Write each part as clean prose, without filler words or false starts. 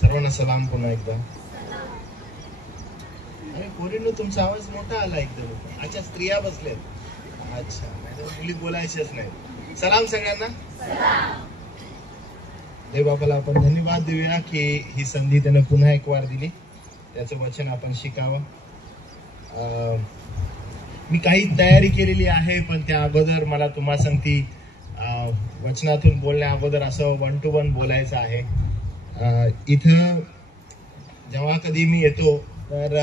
सर्वांना सलाम पुन्हा एकदा. अरे पोरींनो, तुमचा आवाज मोठा आला एकदम. अच्छा, स्त्रिया बसल्यात. अच्छा, नाही मुली बोलायच्याच नाही. सलाम सगळ्यांना. देव बाबाला आपण धन्यवाद देऊया की ही संधी त्यानं पुन्हा एक वार दिली, त्याचं वचन आपण शिकावं. मी काही तयारी केलेली आहे, पण त्या अगोदर मला तुम्हा सांगती वचनातून बोलण्या अगोदर असं 1 to 1 बोलायचं आहे. इथं जेव्हा कधी मी येतो तर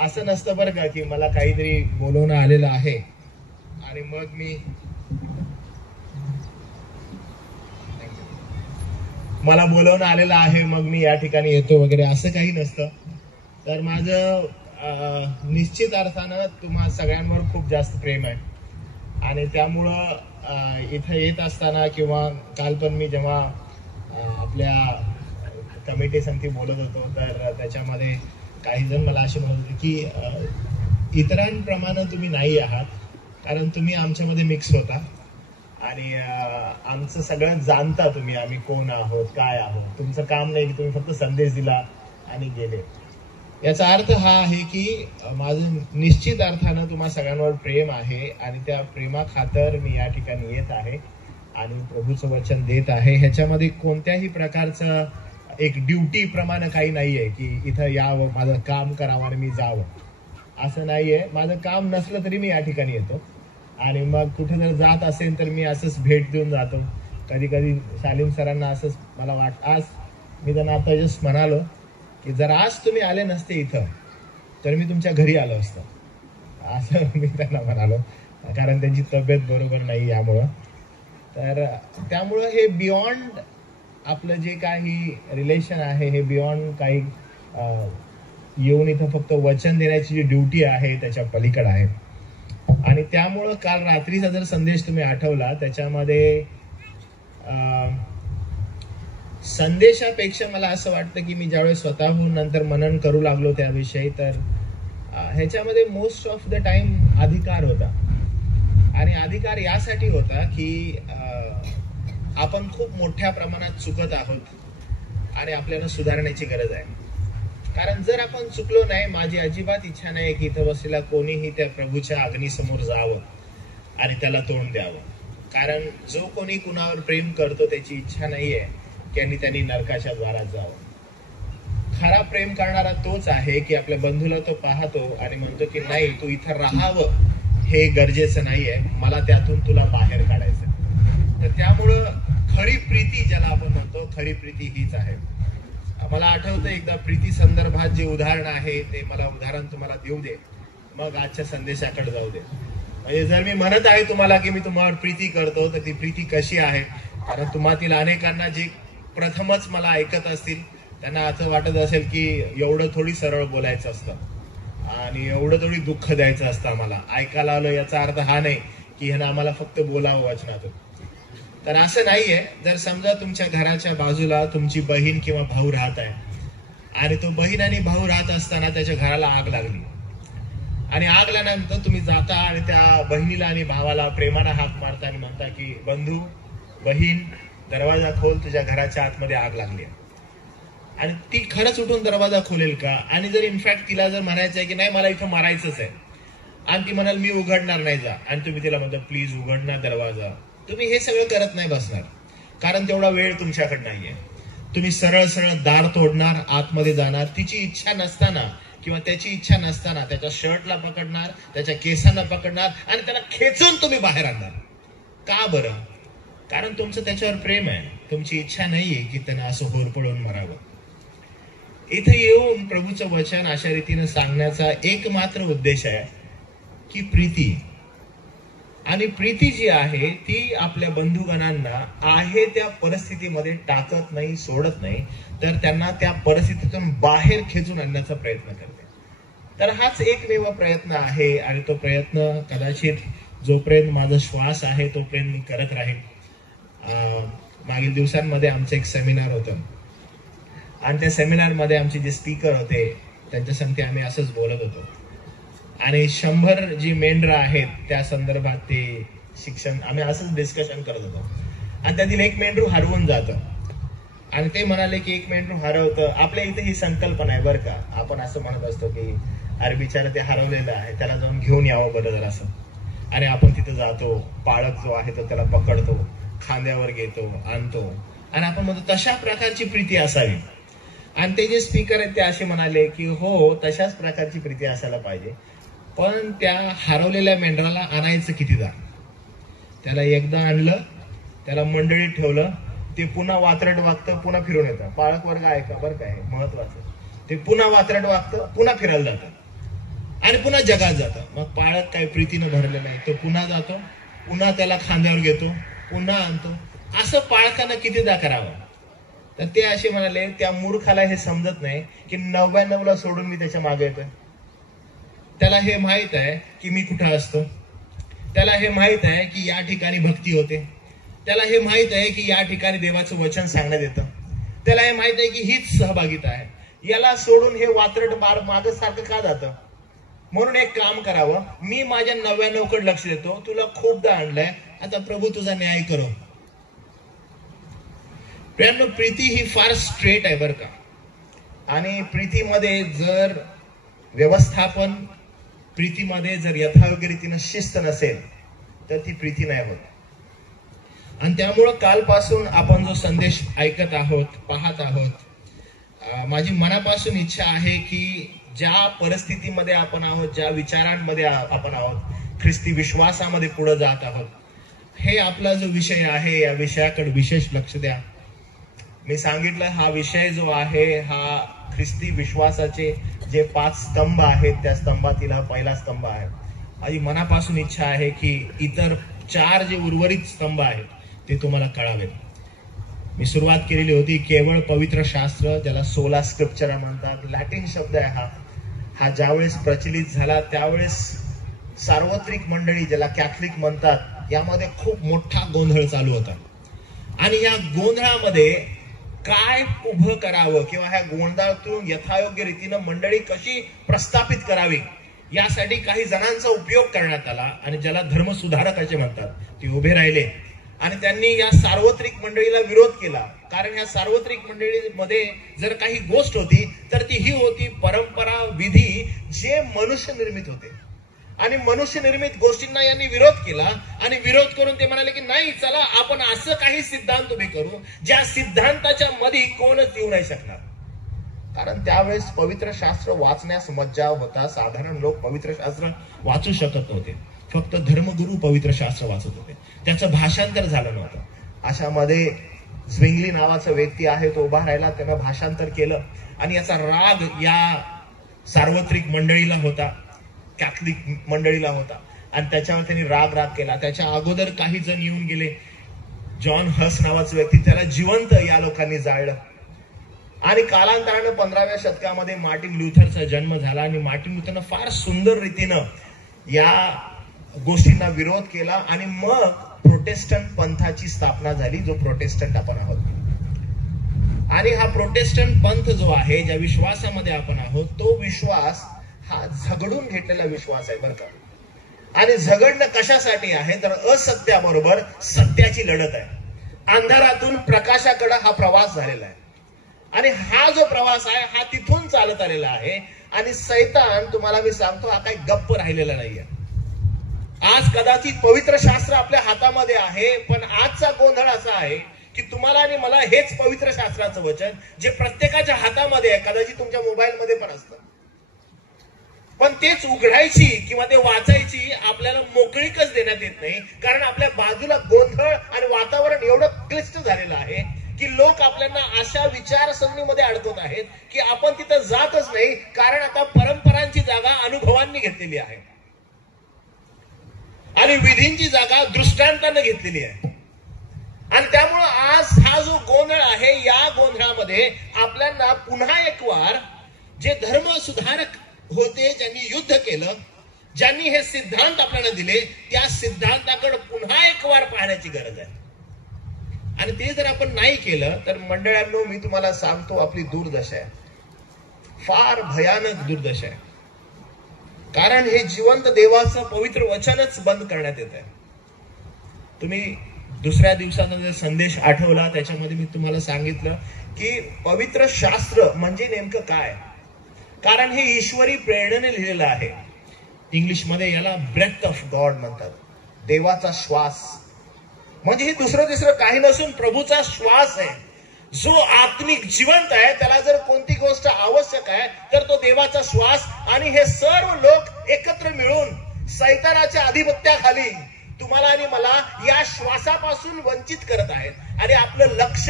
असं नसतं बरं का की मला काहीतरी बोलवणं आलेलं आहे आणि मग मी मला बोलवणं आलेलं आहे मग मी या ठिकाणी येतो वगैरे, असं काही नसतं. तर माझं निश्चित अर्थानं तुम्हा सगळ्यांवर खूप जास्त प्रेम आहे आणि त्यामुळं इथं येत असताना किंवा काल पण मी जेव्हा आपल्या कमिटी संगती बोलत होतो तर त्याच्यामध्ये काही जण मला असे म्हणत होते की इतरांप्रमाणे तुम्ही नाही आहात, कारण तुम्ही आमच्यामध्ये मिक्स होता आणि आमचं सगळं जाणता तुम्ही, आम्ही कोण आहोत, काय आहोत. तुमचं काम नाही की तुम्ही फक्त संदेश दिला आणि गेले. याचा अर्थ हा आहे की माझं निश्चित अर्थानं तुम्हा सगळ्यांवर प्रेम आहे आणि त्या प्रेमाखातर मी या ठिकाणी येत आहे आणि प्रभूचं वचन देत आहे. ह्याच्यामध्ये कोणत्याही प्रकारचं एक ड्युटी प्रमाणे काही नाहीये की इथं यावं, माझं काम करावं आणि मी जावं, असं नाहीये. माझं काम नसलं तरी मी या ठिकाणी येतो आणि मग कुठे जर जात असेल तर मी असंच भेट देऊन जातो. कधी कधी शालीम सरांना असंच मला आज मी त्यांना आता जस्ट म्हणालो की जर आज तुम्ही आले नसते इथं तर मी तुमच्या घरी आलो असतो, असं मी त्यांना म्हणालो, कारण त्यांची तब्येत बरोबर नाही यामुळं. तर त्यामुळं हे बियॉन्ड आपलं जे काही रिलेशन आहे हे बियॉन्ड काही येऊन इथं फक्त वचन देण्याची जी ड्युटी आहे त्याच्या पलीकडे आहे. आणि त्यामुळं काल रात्रीचा जर संदेश तुम्ही आठवला त्याच्यामध्ये संदेशापेक्षा मला असं वाटतं की मी ज्यावेळेस स्वतःहून नंतर मनन करू लागलो त्याविषयी, तर ह्याच्यामध्ये मोस्ट ऑफ द टाइम अधिकार होता. आणि अधिकार यासाठी होता की आपण खूप मोठ्या प्रमाणात चुकत आहोत आणि आपल्याला सुधारण्याची गरज आहे. कारण जर आपण चुकलो नाही, माझी अजिबात इच्छा नाही की इथं बसलेला कोणीही त्या प्रभूच्या अग्नीसमोर जावं आणि त्याला तोंड द्यावं. कारण जो कोणी कुणावर प्रेम करतो त्याची इच्छा नाहीये की त्यांनी नरकाच्या द्वारात जावं. खरा प्रेम करणारा तोच आहे की आपल्या बंधूला तो पाहतो आणि म्हणतो की नाही, तू इथं राहावं हे गरजेचं नाहीये, मला त्यातून तुला बाहेर काढायचं. तर त्यामुळं खरी प्रीती ज्याला आपण म्हणतो, खरी प्रीती हीच आहे. मला आठवतं एकदा प्रीती संदर्भात जे उदाहरण आहे ते मला उदाहरण तुम्हाला देऊ दे, मग आजच्या संदेशाकडे जाऊ दे. म्हणजे जर मी म्हणत आहे तुम्हाला की मी तुम्हावर प्रीती करतो तर ती प्रीती कशी आहे, कारण तुम्हातील अनेकांना जे प्रथमच मला ऐकत असतील त्यांना असं वाटत असेल की एवढं थोडी सरळ बोलायचं असतं आणि एवढं थोडी दुःख द्यायचं असतं आम्हाला. ऐकायला आलं याचा अर्थ हा नाही की ह्यानं आम्हाला फक्त बोलावं वचनातून. तर असं नाहीये. जर समजा तुमच्या घराच्या बाजूला तुमची बहीण किंवा भाऊ राहत आहे आणि तो बहीण आणि भाऊ राहत असताना त्याच्या घराला आग लागली आणि आग लागल्यानंतर तुम्ही जाता आणि त्या बहिणीला आणि भावाला प्रेमाने हाक मारता आणि म्हणता की बंधू, बहीण, दरवाजा खोल, तुझ्या घराच्या आतमध्ये आग लागली. आणि ती खरंच उठून दरवाजा खोलेल का? आणि जर इनफॅक्ट तिला जर म्हणायचं आहे की नाही मला इथं मारायचंच आहे आणि ती म्हणाल मी उघडणार नाही जा, आणि तुम्ही तिला म्हणता प्लीज उघडणार दरवाजा, तुम्ही हे सगळं करत नाही बसणार, कारण तेवढा वेळ तुमच्याकडे नाहीये. तुम्ही सरळ सरळ दार तोडणार, आतमध्ये जाणार, तिची इच्छा नसताना किंवा त्याची इच्छा नसताना त्याच्या शर्टला पकडणार, त्याच्या केसांना पकडणार आणि त्याला खेचून तुम्ही बाहेर आणणार. का बरं? कारण तुमचं त्याच्यावर प्रेम आहे, तुमची इच्छा नाहीये की त्यानं असं होरपळून मरावं. इथे येऊन प्रभूचं वचन अशा रीतीने सांगण्याचा एकमात्र उद्देश आहे की प्रीती. आणि प्रीती जी आहे ती आपल्या बंधुगणांना आहे त्या परिस्थितीमध्ये टाकत नाही, सोडत नाही, तर त्यांना त्या परिस्थितीतून बाहेर खेचून आणण्याचा प्रयत्न करते. तर हाच एकमेव प्रयत्न आहे आणि तो प्रयत्न कदाचित जोपर्यंत माझा श्वास आहे तोपर्यंत मी करत राहीन. मागील दिवसांमध्ये आमचं एक सेमिनार होतं आणि त्या सेमिनारमध्ये आमचे जे स्पीकर होते त्यांच्या संगती आम्ही असंच बोलत होतो आणि 100 जी मेंढरं आहेत त्या संदर्भात ते शिक्षण आम्ही असंच डिस्कशन करत होतो आणि त्यातील एक मेंढरू हरवून जातं आणि ते म्हणाले की एक मेंढरू हरवतं. आपल्या इथे ही संकल्पना आहे बरं का. आपण असं म्हणत असतो की अरे बिचारा ते हरवलेलं आहे, त्याला जाऊन घेऊन यावं बरं जरा असं. आणि आपण तिथं जातो, पाळक जो आहे तो त्याला पकडतो, खांद्यावर घेतो, आणतो आणि आपण म्हणतो तशा प्रकारची प्रीती असावी. आणि ते जे स्पीकर आहेत ते असे म्हणाले की हो तशाच प्रकारची प्रीती असायला पाहिजे, पण त्या हरवलेल्या मेंढराला आणायचं कितीदा. त्याला एकदा आणलं, त्याला मंडळीत ठेवलं, ते पुन्हा वात्रट वागतं, पुन्हा फिरून येतं. पाळक वर्ग आहे का बरं काय महत्वाचं. ते पुन्हा वात्रट वागतं, पुन्हा फिरायला जातं आणि पुन्हा जगात जातं. मग पाळक काय प्रीतीनं भरलेलं आहे, तो पुन्हा जातो, पुन्हा त्याला खांद्यावर घेतो, पुन्हा आणतो. असं पाळकानं कितीदा करावं. तर ते असे म्हणाले त्या मूर्खाला हे समजत नाही की 99ला सोडून मी त्याच्या मागे येतोय. त्याला हे माहित आहे की मी कुठं असतो, त्याला हे माहित आहे की या ठिकाणी भक्ती होते, त्याला हे माहित आहे की या ठिकाणी देवाचं वचन सांगण्यात येतं, त्याला हे माहित आहे की हीच सहभागिता आहे. याला सोडून हे वात्रट बाळ मागं सारखं का जातं. म्हणून एक काम करावं, मी माझ्या 99कडे लक्ष देतो, तुला खूपदा आणलंय, आता प्रभू तुझा न्याय करो. प्रियांनो, प्रीती ही फार स्ट्रेट आहे बरं का. आणि प्रीतीमध्ये जर व्यवस्थापन, प्रीतीमध्ये जर यथायोग्य रीतीनं शिस्त नसेल तर ती प्रीती नाही होत. आणि त्यामुळं कालपासून आपण जो संदेश ऐकत आहोत, पाहत आहोत, माझी मनापासून इच्छा आहे की ज्या परिस्थितीमध्ये आपण आहोत, ज्या विचारांमध्ये आपण आहोत, ख्रिस्ती विश्वासामध्ये पुढे जात आहोत, हे आपला जो विषय आहे या विषयाकडे विशेष लक्ष द्या. मी सांगितलं हा विषय जो आहे हा ख्रिस्ती विश्वासाचे जे 5 स्तंभ आहेत त्या स्तंभातील हा पहिला स्तंभ आहे. माझी मनापासून इच्छा आहे की इतर 4 जे उर्वरित स्तंभ आहेत ते तुम्हाला कळावेत. मी सुरुवात केलेली होती केवळ पवित्र शास्त्र, ज्याला सोला स्क्रिप्चर म्हणतात, लॅटिन शब्द आहे हा ज्यावेळेस प्रचलित झाला त्यावेळेस सार्वत्रिक मंडळी ज्याला कॅथलिक म्हणतात यामध्ये खूप मोठा गोंधळ चालू होता. आणि या गोंधळामध्ये काय उभं करावं किंवा ह्या गोंधळातून यथायोग्य रीतीनं मंडळी कशी प्रस्थापित करावी यासाठी काही जणांचा उपयोग करण्यात आला आणि ज्याला धर्मसुधारक असे म्हणतात ते उभे राहिले आणि त्यांनी या सार्वत्रिक मंडळीला विरोध केला. कारण या सार्वत्रिक मंडळीमध्ये जर काही गोष्ट होती तर ती ही होती परंपरा, विधी जे मनुष्य निर्मित होते. आणि मनुष्य निर्मित गोष्टींना यांनी विरोध केला आणि विरोध करून ते म्हणाले की नाही, चला आपण असं काही सिद्धांत उभे करू ज्या सिद्धांताच्या मध्ये कोणच येऊ नाही शकणार. कारण त्यावेळेस पवित्र शास्त्र वाचण्यास मज्जाव होता. साधारण लोक पवित्र शास्त्र वाचू शकत नव्हते, फक्त धर्मगुरू पवित्र शास्त्र वाचत होते, त्याचं भाषांतर झालं नव्हतं. अशामध्ये झ्विंगली नावाचा व्यक्ती आहे, तो उभा राहिला, त्यानं भाषांतर केलं आणि याचा राग या सार्वत्रिक मंडळीला होता, कॅथलिक मंडळीला होता आणि त्याच्यावर त्यांनी राग केला. त्याच्या अगोदर काही जण येऊन गेले, जॉन हस नावाचा व्यक्ती, त्याला जिवंत या लोकांनी जाळलं. आणि कालांतरानं 15व्या शतकामध्ये मार्टिन लुथरचा जन्म झाला आणि मार्टिन लुथरनं फार सुंदर रीतीनं या गोष्टींना विरोध केला आणि मग प्रोटेस्टंट पंथाची स्थापना झाली, जो प्रोटेस्टंट आपण आहोत. आणि हा प्रोटेस्टंट पंथ जो आहे, ज्या विश्वासामध्ये आपण आहोत, तो विश्वास हा झगडून घेतलेला विश्वास आहे बरं का. आणि झगडणं कशासाठी आहे तर असत्याबरोबर सत्याची लढत आहे. अंधारातून प्रकाशाकडे हा प्रवास झालेला आहे आणि हा जो प्रवास आहे हा तिथून चालत आलेला आहे. आणि सैतान, तुम्हाला मी सांगतो, हा काही गप्प राहिलेला नाहीये. आज कदाचित पवित्र शास्त्र आपल्या हातामध्ये आहे, पण आजचा गोंधळ असा आहे की तुम्हाला आणि मला हेच पवित्र शास्त्राचं वचन जे प्रत्येकाच्या हातामध्ये आहे, कदाचित तुमच्या मोबाईलमध्ये पण असतं, पण तेच उघडायची किंवा ते वाचायची आपल्याला मोकळीकच देण्यात येत नाही. कारण आपल्या बाजूला गोंधळ आणि वातावरण एवढं क्लिष्ट झालेलं आहे की लोक आपल्याला अशा विचारसरणीमध्ये अडकवत आहेत की आपण तिथं जातच नाही. कारण आता परंपरांची जागा अनुभवांनी घेतलेली आहे आणि विधींची जागा दृष्टांतानं घेतलेली आहे. आणि त्यामुळं आज हा जो गोंधळ आहे, या गोंधळामध्ये आपल्याला पुन्हा एक वार जे धर्म सुधारक होते, ज्यांनी युद्ध केलं, ज्यांनी हे सिद्धांत आपल्याला दिले, त्या सिद्धांताकडे पुन्हा एक वार पाहण्याची गरज आहे. आणि ते जर आपण नाही केलं तर मंडळांनो, मी तुम्हाला सांगतो, आपली दुर्दशा आहे, फार भयानक दुर्दशा आहे. कारण हे जिवंत देवाचं पवित्र वचनच बंद करण्यात येत आहे. तुम्ही दुसऱ्या दिवसाचा जो संदेश आठवला त्याच्यामध्ये मी तुम्हाला सांगितलं की पवित्र शास्त्र म्हणजे नेमकं काय, कारण हे ईश्वरी प्रेरणेने लिहिलेलं आहे. इंग्लिशमध्ये याला ब्रेथ ऑफ गॉड म्हणतात, देवाचा श्वास. म्हणजे हे दुसरं तिसरं काही नसून प्रभूचा श्वास आहे, जो आत्मिक जिवंत आहे. त्याला जर कोणती गोष्ट आवश्यक आहे तर तो देवाचा श्वास. आणि हे सर्व लोक एकत्र मिळून सैतानाच्या अधिपत्याखाली तुम्हाला आणि मला या श्वासापासून वंचित करत आहेत. आणि आपलं लक्ष,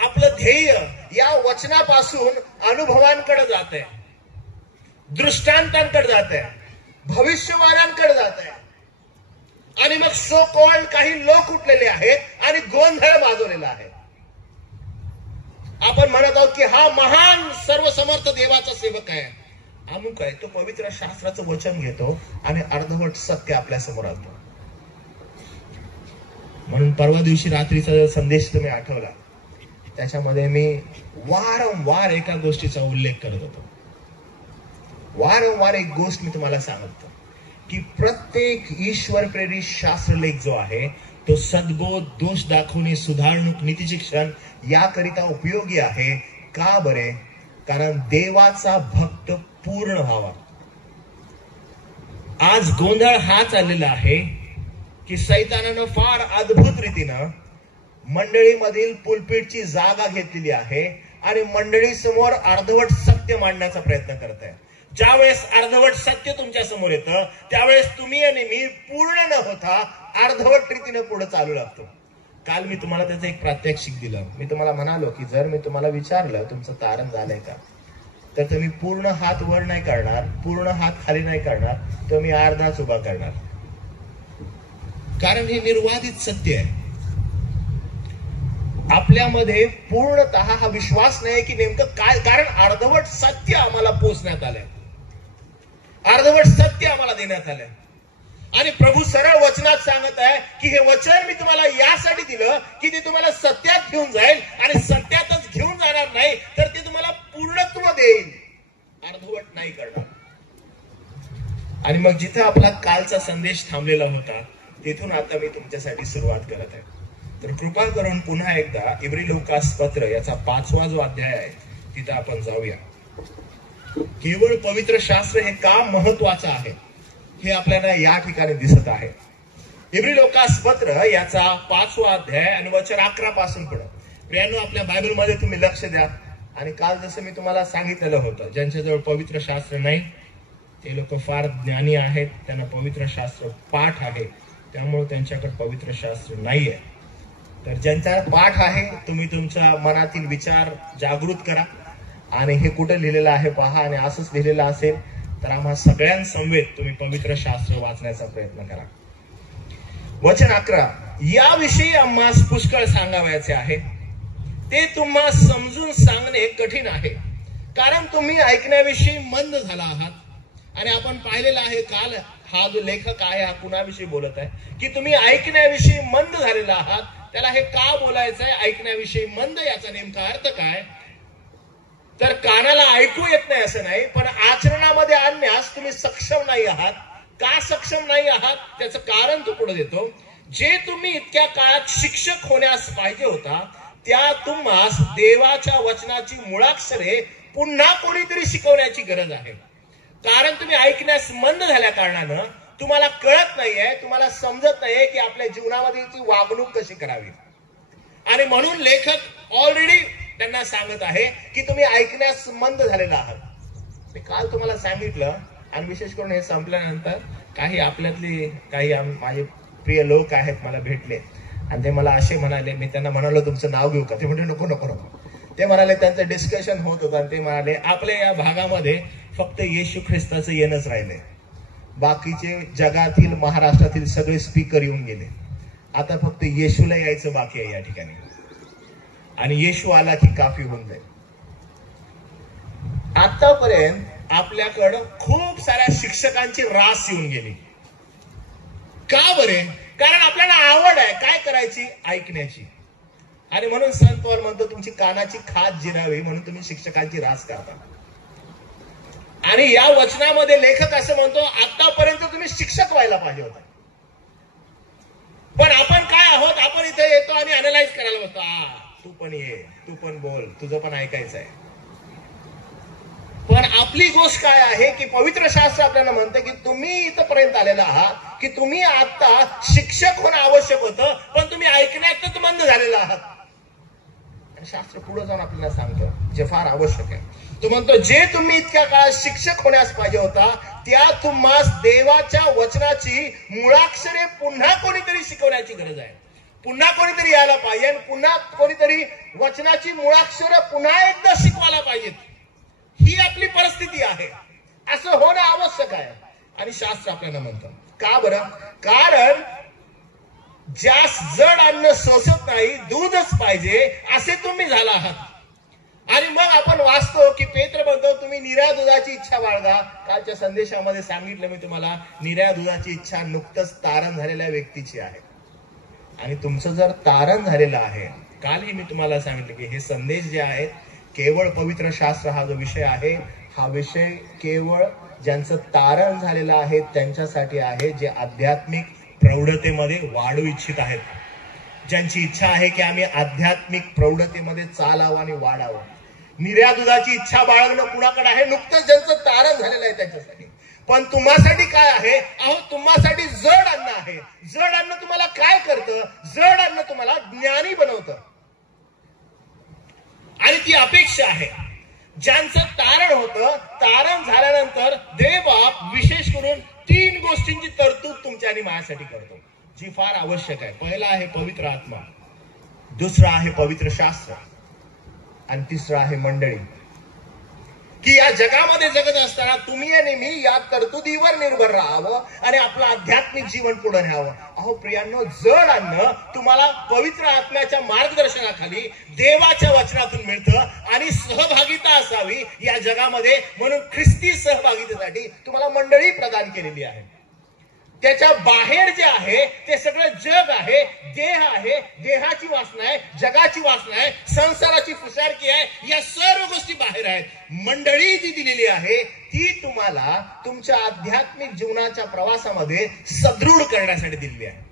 आपलं ध्येय या वचनापासून अनुभवांकडे जात आहे, दृष्टांतांकडे जात आहे, भविष्यवाण्यांकडे जात आहे. आणि मग सो कॉल्ड काही लोक उठलेले आहेत आणि गोंधळ माजवलेला आहे. आपण म्हणत आहोत की हा महान सर्वसमर्थ देवाचा सेवक आहे, अमुक आहे. तो पवित्र शास्त्राचं वचन घेतो आणि अर्धवट सत्य आपल्या समोर आणतो. म्हणून परवा दिवशी रात्रीचा जो संदेश तुम्ही आठवला त्याच्यामध्ये मी वारंवार एका गोष्टीचा उल्लेख करत होतो. वारंवार एक गोष्ट मी तुम्हाला सांगतो की प्रत्येक ईश्वर प्रेरित शास्त्रलेख जो आहे तो सद्बोध, दोष दाखवणे, सुधारणूक, नीतिशिक्षण याकरिता उपयोगी आहे. का बरे? कारण देवाचा भक्त पूर्ण व्हावा. आज गोंधळ हा चाललेला आहे की सैतानानं फार अद्भुत रीतीनं मंडळीमधील पुलपीटची जागा घेतलेली आहे आणि मंडळी समोर अर्धवट सत्य मांडण्याचा प्रयत्न करत आहे. ज्यावेळेस अर्धवट सत्य तुमच्या समोर येतं त्यावेळेस तुम्ही आणि मी पूर्ण न होता अर्धवट रीतीने पुढे चालू लागतो. काल मी तुम्हाला त्याचं एक प्रात्यक्षिक दिलं. मी तुम्हाला म्हणालो की जर मी तुम्हाला विचारलं तुमचं तारण झालंय का, तर तुम्ही पूर्ण हात वर नाही करणार, पूर्ण हात खाली नाही करणार, तर मी अर्धाच उभा करणार. कारण हे निर्वाधित सत्य आहे. आपल्यामध्ये पूर्णतः हा विश्वास नाही की नेमकं काय, कारण अर्धवट सत्य आम्हाला पोचण्यात आलंय, अर्धवट सत्य आम्हाला देण्यात आलंय. आणि प्रभू सरळ वचनात सांगत आहे की हे वचन मी तुम्हाला यासाठी दिलं की ते तुम्हाला सत्यात घेऊन जाईल आणि सत्यातच घेऊन जाणार नाही तर ते तुम्हाला पूर्णत्व देईल, अर्धवट नाही करणार. आणि मग जिथे आपला कालचा संदेश थांबलेला होता तिथून आता मी तुमच्यासाठी सुरुवात करत आहे. तर कृपा करून पुन्हा एकदा इब्री लूकास पत्र याचा 5वा जो अध्याय आहे तिथं आपण जाऊया. केवळ पवित्र शास्त्र हे का महत्वाचं आहे हे आपल्याला या ठिकाणी दिसत आहे. इब्री लूकास पत्र याचा 5वा अध्याय आणि वचन 11 पासून पुढे. प्रियांनो, आपल्या बायबलमध्ये तुम्ही लक्ष द्या. आणि काल जसं मी तुम्हाला सांगितलेलं होतं, ज्यांच्याजवळ पवित्र शास्त्र नाही ते लोक फार ज्ञानी आहेत, त्यांना पवित्र शास्त्र पाठ आहे, त्यामुळे त्यांच्याकडे पवित्र शास्त्र नाहीये. तर ज्यांचा पाठ आहे तुम्ही तुमच्या मनातील विचार जागृत करा आणि हे कुठे लिहिलेलं आहे पहा. आणि असंच लिहिलेलं असेल तर आम्हा सगळ्यांसमवेत तुम्ही पवित्र शास्त्र वाचण्याचा प्रयत्न करा. वचन 11, याविषयी आम्हास पुष्कळ सांगावयाचे आहे, ते तुम्हा समजून सांगणे कठीण आहे, कारण तुम्ही ऐकण्याविषयी मंद झाला आहात. आणि आपण पाहिलेलं आहे काल हा जो लेखक आहे हा कुणाविषयी बोलत आहे की तुम्ही ऐकण्याविषयी मंद झालेला आहात. त्याला हे का बोलायचं आहे ऐकण्याविषयी मंद, याचा नेमका अर्थ काय? तर कानाला ऐकू येत नाही असं नाही, पण आचरणामध्ये आणण्यास तुम्ही सक्षम नाही आहात. का सक्षम नाही आहात त्याचं कारण तो पुढे देतो. जे तुम्ही इतक्या काळात शिक्षक होण्यास पाहिजे होता त्या तुम्हास देवाच्या वचनाची मुळाक्षरे पुन्हा कोणीतरी शिकवण्याची गरज आहे. कारण तुम्ही ऐकण्यास मंद झाल्या कारणानं तुम्हाला कळत नाहीये, तुम्हाला समजत नाहीये की आपल्या जीवनामध्ये ती वागणूक कशी करावी. आणि म्हणून लेखक ऑलरेडी त्यांना सांगत आहे की तुम्ही ऐकण्यास मंद झालेला आहात. मी काल तुम्हाला सांगितलं आणि विशेष करून हे संपल्यानंतर काही आपल्यातले काही माझे प्रिय लोक आहेत मला भेटले आणि ते मला असे म्हणाले, मी त्यांना म्हणालो तुमचं नाव घेऊ का? ते म्हणजे नको नको नको. ते म्हणाले, त्यांचं डिस्कशन होत होतं आणि ते म्हणाले आपल्या या भागामध्ये फक्त येशू ख्रिस्ताचं येणंच राहिलंय, बाकीचे जगातील महाराष्ट्रातील सगळे स्पीकर येऊन गेले, आता फक्त येशूला यायचं बाकी आहे या ठिकाणी. आणि येशू आला की काफी होऊन जाईल. आतापर्यंत आपल्याकडं खूप साऱ्या शिक्षकांची रास येऊन गेली. का बरे? कारण आपल्याला आवड आहे काय करायची? ऐकण्याची. आणि म्हणून संत पौल म्हणतो तुमची कानाची खाज जिरावी म्हणून तुम्ही शिक्षकांची रास करता. आणि या वचनामध्ये लेखक असं म्हणतो आतापर्यंत तुम्ही शिक्षक व्हायला पाहिजे होता. पण आपण काय आहोत, आपण इथे येतो आणि अनालाइज करायला बसतो. तू पण ये, तू पण बोल, तुझं पण ऐकायचं आहे. पण आपली गोष्ट काय आहे की पवित्र शास्त्र आपल्याला म्हणतं की तुम्ही इथपर्यंत आलेला आहात की तुम्ही आता शिक्षक होणं आवश्यक होतं, पण तुम्ही ऐकण्यातच मंद झालेला आहात. आणि शास्त्र पुढे जाऊन आपल्याला सांगतं जे फार आवश्यक आहे. तो म्हणतो जे तुम्ही इतक्या काळात शिक्षक होण्यास पाहिजे होता, त्या तुम्हाला देवाच्या वचनाची मुळाक्षरे पुन्हा कोणीतरी शिकवण्याची गरज आहे. पुन्हा कोणीतरी यायला पाहिजे, पुन्हा कोणीतरी वचनाची मुळाक्षरे पुन्हा एकदा शिकवायला पाहिजेत. ही आपली परिस्थिती आहे. असं होणं आवश्यक आहे. आणि शास्त्र आपल्याला म्हणतं का बरं? कारण ज्यास जड अन्न सोसत नाही, दूधच पाहिजे असे तुम्ही झाला आहात. आणि मग आपण वाचतो की पेत्र म्हणतो तुम्ही निऱ्या दुधाची इच्छा बाळगा. कालच्या संदेशामध्ये सांगितलं मी तुम्हाला, निऱ्या दुधाची इच्छा नुकतंच तारण झालेल्या व्यक्तीची आहे. आणि तुमचं जर तारण झालेलं आहे, कालही मी तुम्हाला सांगितलं की हे संदेश जे आहेत केवळ पवित्र शास्त्र हा जो विषय आहे, हा विषय केवळ ज्यांचं तारण झालेलं आहे त्यांच्यासाठी आहे, जे आध्यात्मिक प्रौढतेमध्ये वाढू इच्छित आहेत, ज्यांची इच्छा आहे की आम्ही आध्यात्मिक प्रौढतेमध्ये चालावं आणि वाढावं. निऱ्या दुधाची इच्छा बाळगणं कुणाकडे आहे? नुकतंच ज्यांचं तारण झालेलं आहे त्यांच्यासाठी. पण तुम्हासाठी काय आहे? अहो, तुम्हासाठी जड अन्न आहे. जड अन्न तुम्हाला काय करतं? जड अन्न तुम्हाला ज्ञानी बनवतं. आणि ती अपेक्षा आहे ज्यांचं तारण होतं. तारण झाल्यानंतर देवबाप विशेष करून 3 गोष्टींची तरतूद तुमच्या आणि माझ्यासाठी करतो, जी फार आवश्यक आहे. पहिला आहे पवित्र आत्मा, दुसरा आहे पवित्र शास्त्र, आणि तिसरं आहे मंडळी. की या जगामध्ये जगत असताना तुम्ही आणि मी या तरतुदीवर निर्भर राहावं आणि आपलं आध्यात्मिक जीवन पुढे न्यावं. अहो प्रियांनो, जड अन्न तुम्हाला पवित्र आत्म्याच्या मार्गदर्शनाखाली देवाच्या वचनातून मिळतं. आणि सहभागिता असावी या जगामध्ये, म्हणून ख्रिस्ती सहभागितेसाठी तुम्हाला मंडळी प्रदान केलेली आहे. त्याच्या बाहेर जे आहे ते सगळं जग आहे, देह आहे, देहाची वासना आहे, जगाची वासना आहे, संसाराची फुसारकी आहे, या सर्व गोष्टी बाहेर आहेत. मंडळी जी दिलेली आहे ती तुम्हाला तुमच्या आध्यात्मिक जीवनाच्या प्रवासामध्ये सदृढ करण्यासाठी दिलेली आहे.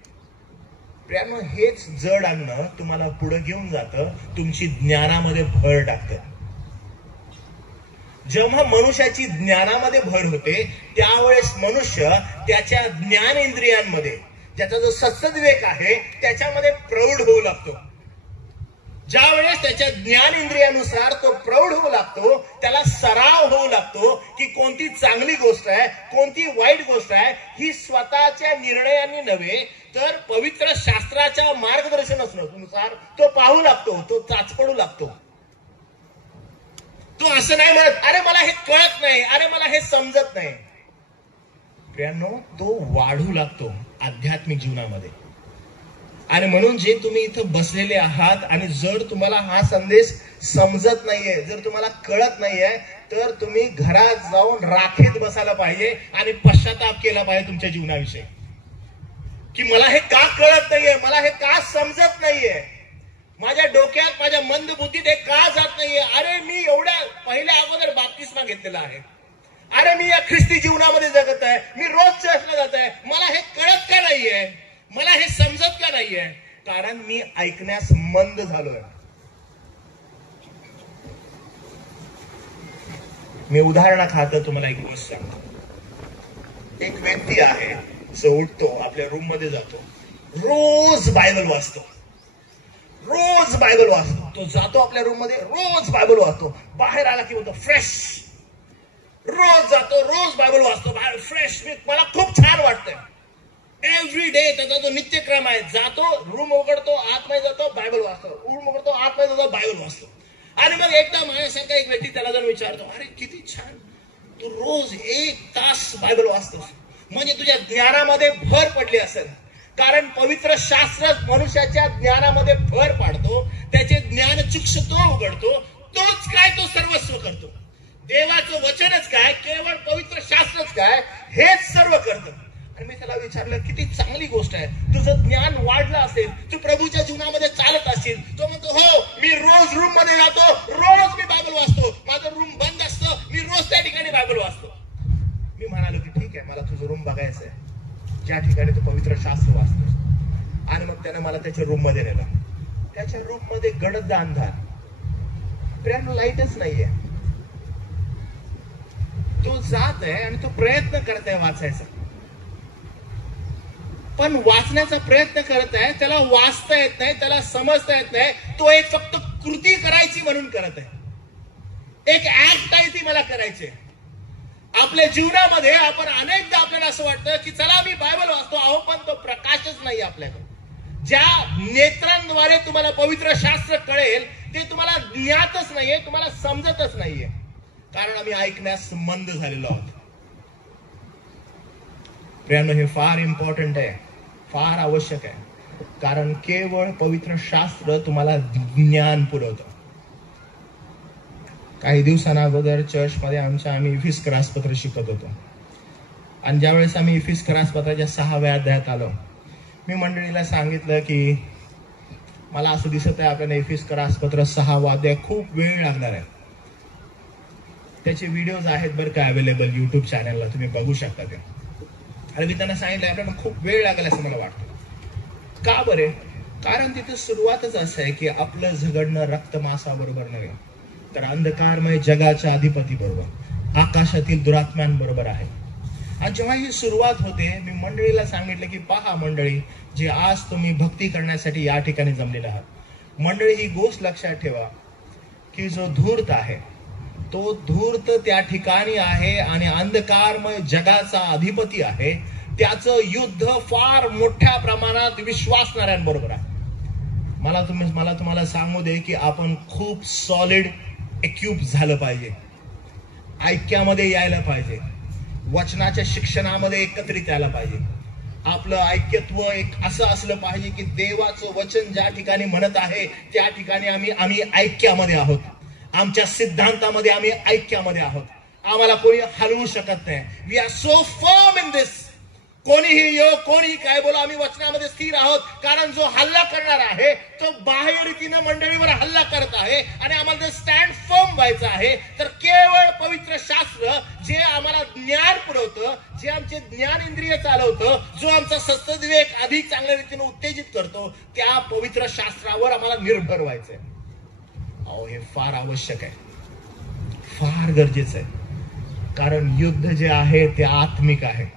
प्रियांनो, हेच जड अन्न तुम्हाला पुढे घेऊन जातं, तुमची ज्ञानामध्ये भर टाकतं. जेव्हा मनुष्याची ज्ञानामध्ये भर होते त्यावेळेस मनुष्य त्याच्या ज्ञानेंद्रियांमध्ये, ज्याचा जो सत्सद्विवेक आहे त्याच्यामध्ये प्रौढ होऊ लागतो. ज्या वेळेस त्याच्या ज्ञानेंद्रियानुसार तो प्रौढ होऊ लागतो, त्याला सराव होऊ लागतो की कोणती चांगली गोष्ट आहे, कोणती वाईट गोष्ट आहे, ही स्वतःच्या निर्णयांनी नव्हे तर पवित्र शास्त्राच्या मार्गदर्शनानुसार तो पाहू लागतो, तो चाचपडू लागतो. तो असं नाही म्हणत अरे मला हे कळत नाही, अरे मला हे समजत नाही. प्रियांनो, तो वाढू लागतो आध्यात्मिक जीवनामध्ये. आणि म्हणून जे तुम्ही इथं बसलेले आहात आणि जर तुम्हाला हा संदेश समजत नाहीये, जर तुम्हाला कळत नाहीये, तर तुम्ही घरात जाऊन राखेत बसायला पाहिजे आणि पश्चाताप केला पाहिजे तुमच्या जीवनाविषयी, की मला हे का कळत नाहीये, मला हे का समजत नाहीये, माझ्या डोक्यात, माझ्या मंद बुद्धीत हे का जात नाहीये. अरे मी एवढ्या पहिल्या अगोदर बाप्तिस्मा घेतलेला आहे, अरे मी या ख्रिस्ती जीवनामध्ये जगत आहे, मी रोज चर्चला जात आहे, मला हे कळत का नाहीये, मला हे समजत का नाहीये, कारण मी ऐकण्यास मंद झालोय. मी उदाहरणाखातर तुम्हाला एक गोष्ट सांगतो. एक व्यक्ती आहे, जो उठतो, आपल्या रूम मध्ये जातो, रोज बायबल वाचतो, रोज बायबल वाचतो. तो जातो आपल्या रूम मध्ये, रोज बायबल वाचतो, बाहेर आला की होतो फ्रेश. रोज जातो, रोज बायबल वाचतो, बाहेर फ्रेश, मला खूप छान वाटतंय. एव्हरी डे त्याचा जो नित्यक्रम आहे, जातो, रूम उघडतो, आतमध्ये जातो, बायबल वाचतो, रूम उघडतो, आतमध्ये जातो, बायबल वाचतो. आणि मग एकदा माझ्यासारखा एक व्यक्ती त्याला जाऊन विचारतो, अरे किती छान, तू रोज 1 तास बायबल वाचतोस, म्हणजे तुझ्या ज्ञानामध्ये भर पडली असेल. कारण पवित्र शास्त्र मनुष्याच्या ज्ञानामध्ये भर पाडतो, त्याचे ज्ञान चक्षु तो उघडतो, तोच काय तो सर्वस्व करतो. देवाचं वचनच काय, केवळ पवित्र शास्त्रच काय, हेच सर्व करतं. आणि मी त्याला विचारलं, किती चांगली गोष्ट आहे, तुझं ज्ञान वाढलं असेल, तू प्रभूच्या जीवनामध्ये चालत असेल. तो म्हणतो, हो मी रोज रूम मध्ये जातो, रोज मी बायबल वाचतो, माझं रूम बंद असतं, मी रोज त्या ठिकाणी बायबल वाचतो. मी म्हणालो की ठीक आहे, मला तुझं रूम बघायचं आहे, ज्या ठिकाणी तू पवित्र शास्त्र वाचतोस. त्याच्या रूप मध्ये गडद अंधार. प्रियांनो, लाईटच नाहीये. तो जात आहे आणि तो प्रयत्न करत आहे वाचायचा, पण वाचण्याचा प्रयत्न करत आहे, त्याला वाचता येत नाही, त्याला समजता येत नाही. तो एक फक्त कृती करायची म्हणून करत आहे, एक ऍक्ट आहे ती मला करायची. आपल्या जीवनामध्ये आपण अनेकदा आपल्याला असं वाटतं की चला मी बायबल वाचतो, अहो पण तो प्रकाशच नाही आपल्याकडे. ज्या नेत्रांद्वारे तुम्हाला पवित्र शास्त्र कळेल ते तुम्हाला ज्ञातच नाहीये, तुम्हाला समजतच नाहीये, कारण आम्ही ऐकण्यास मंद झालेलो आहोत. प्रियांनो, हे फार इम्पॉर्टंट आहे, फार आवश्यक आहे, कारण केवळ पवित्र शास्त्र तुम्हाला ज्ञान पुरवतं. काही दिवसांअगोदर चर्चमध्ये आम्ही इफिस्करास पत्र शिकत होतो, आणि ज्यावेळेस आम्ही इफिस्करास पत्राच्या 6व्या अध्यायात आलो, मी मंडळीला सांगितलं की मला असं दिसत आहे आपल्याला इफिस्करास पत्र 6वा अध्याय खूप वेळ लागणार आहे. त्याचे व्हिडिओज आहेत बरं का अवेलेबल युट्यूब चॅनलला, तुम्ही बघू शकता ते. आणि मी त्यांना सांगितलं आपल्याला खूप वेळ लागेल असं मला वाटतं. का बरे? कारण तिथं सुरुवातच असं आहे की आपलं झगडणं रक्तमांसाबरोबर नव्हे, तर अंधकारमय जगाच्या अधिपती बरोबर, आकाशातील दुरात्म्यांबरोबर आहे. आणि जेव्हा ही सुरुवात होते, मी मंडळीला सांगितलं की पहा मंडळी, जे आज तुम्ही भक्ती करण्यासाठी या ठिकाणी जमलेला आहात, मंडळी ही गोष्ट लक्षात ठेवा की जो धूर्त आहे तो धूर्त त्या ठिकाणी आहे आणि अंधकारमय जगाचा अधिपती आहे. त्याचं युद्ध फार मोठ्या प्रमाणात विश्वासणाऱ्यांबरोबर आहे. मला तुम्हाला सांगू दे की आपण खूप सॉलिड इक्विप झालं पाहिजे, ऐक्यामध्ये यायला पाहिजे, वचनाच्या शिक्षणामध्ये एकत्रित यायला पाहिजे. आपलं ऐक्यत्व एक असं असलं पाहिजे की देवाचं वचन ज्या ठिकाणी म्हणत आहे त्या ठिकाणी आम्ही ऐक्यामध्ये आहोत, आमच्या सिद्धांतामध्ये आम्ही ऐक्यामध्ये आहोत, आम्हाला कोणी हलवू शकत नाही. We are so firm in this. कोणीही यो कोणी काय बोला, आम्ही वचनामध्ये स्थिर आहोत, कारण जो हल्ला करणार आहे तो बाह्य रीतीनं मंडळीवर हल्ला करत आहे आणि आम्हाला ते स्टँड फर्म व्हायचं आहे. तर केवळ पवित्र शास्त्र जे आम्हाला ज्ञान पुरवतं, जे आमचे ज्ञान इंद्रिय चालवतं, जो आमचा सत्सद्विवेक अधिक चांगल्या रीतीने उत्तेजित करतो, त्या पवित्र शास्त्रावर आम्हाला निर्भर व्हायचंय. अहो, हे फार आवश्यक आहे, फार गरजेचं आहे, कारण युद्ध जे आहे ते आत्मिक आहे.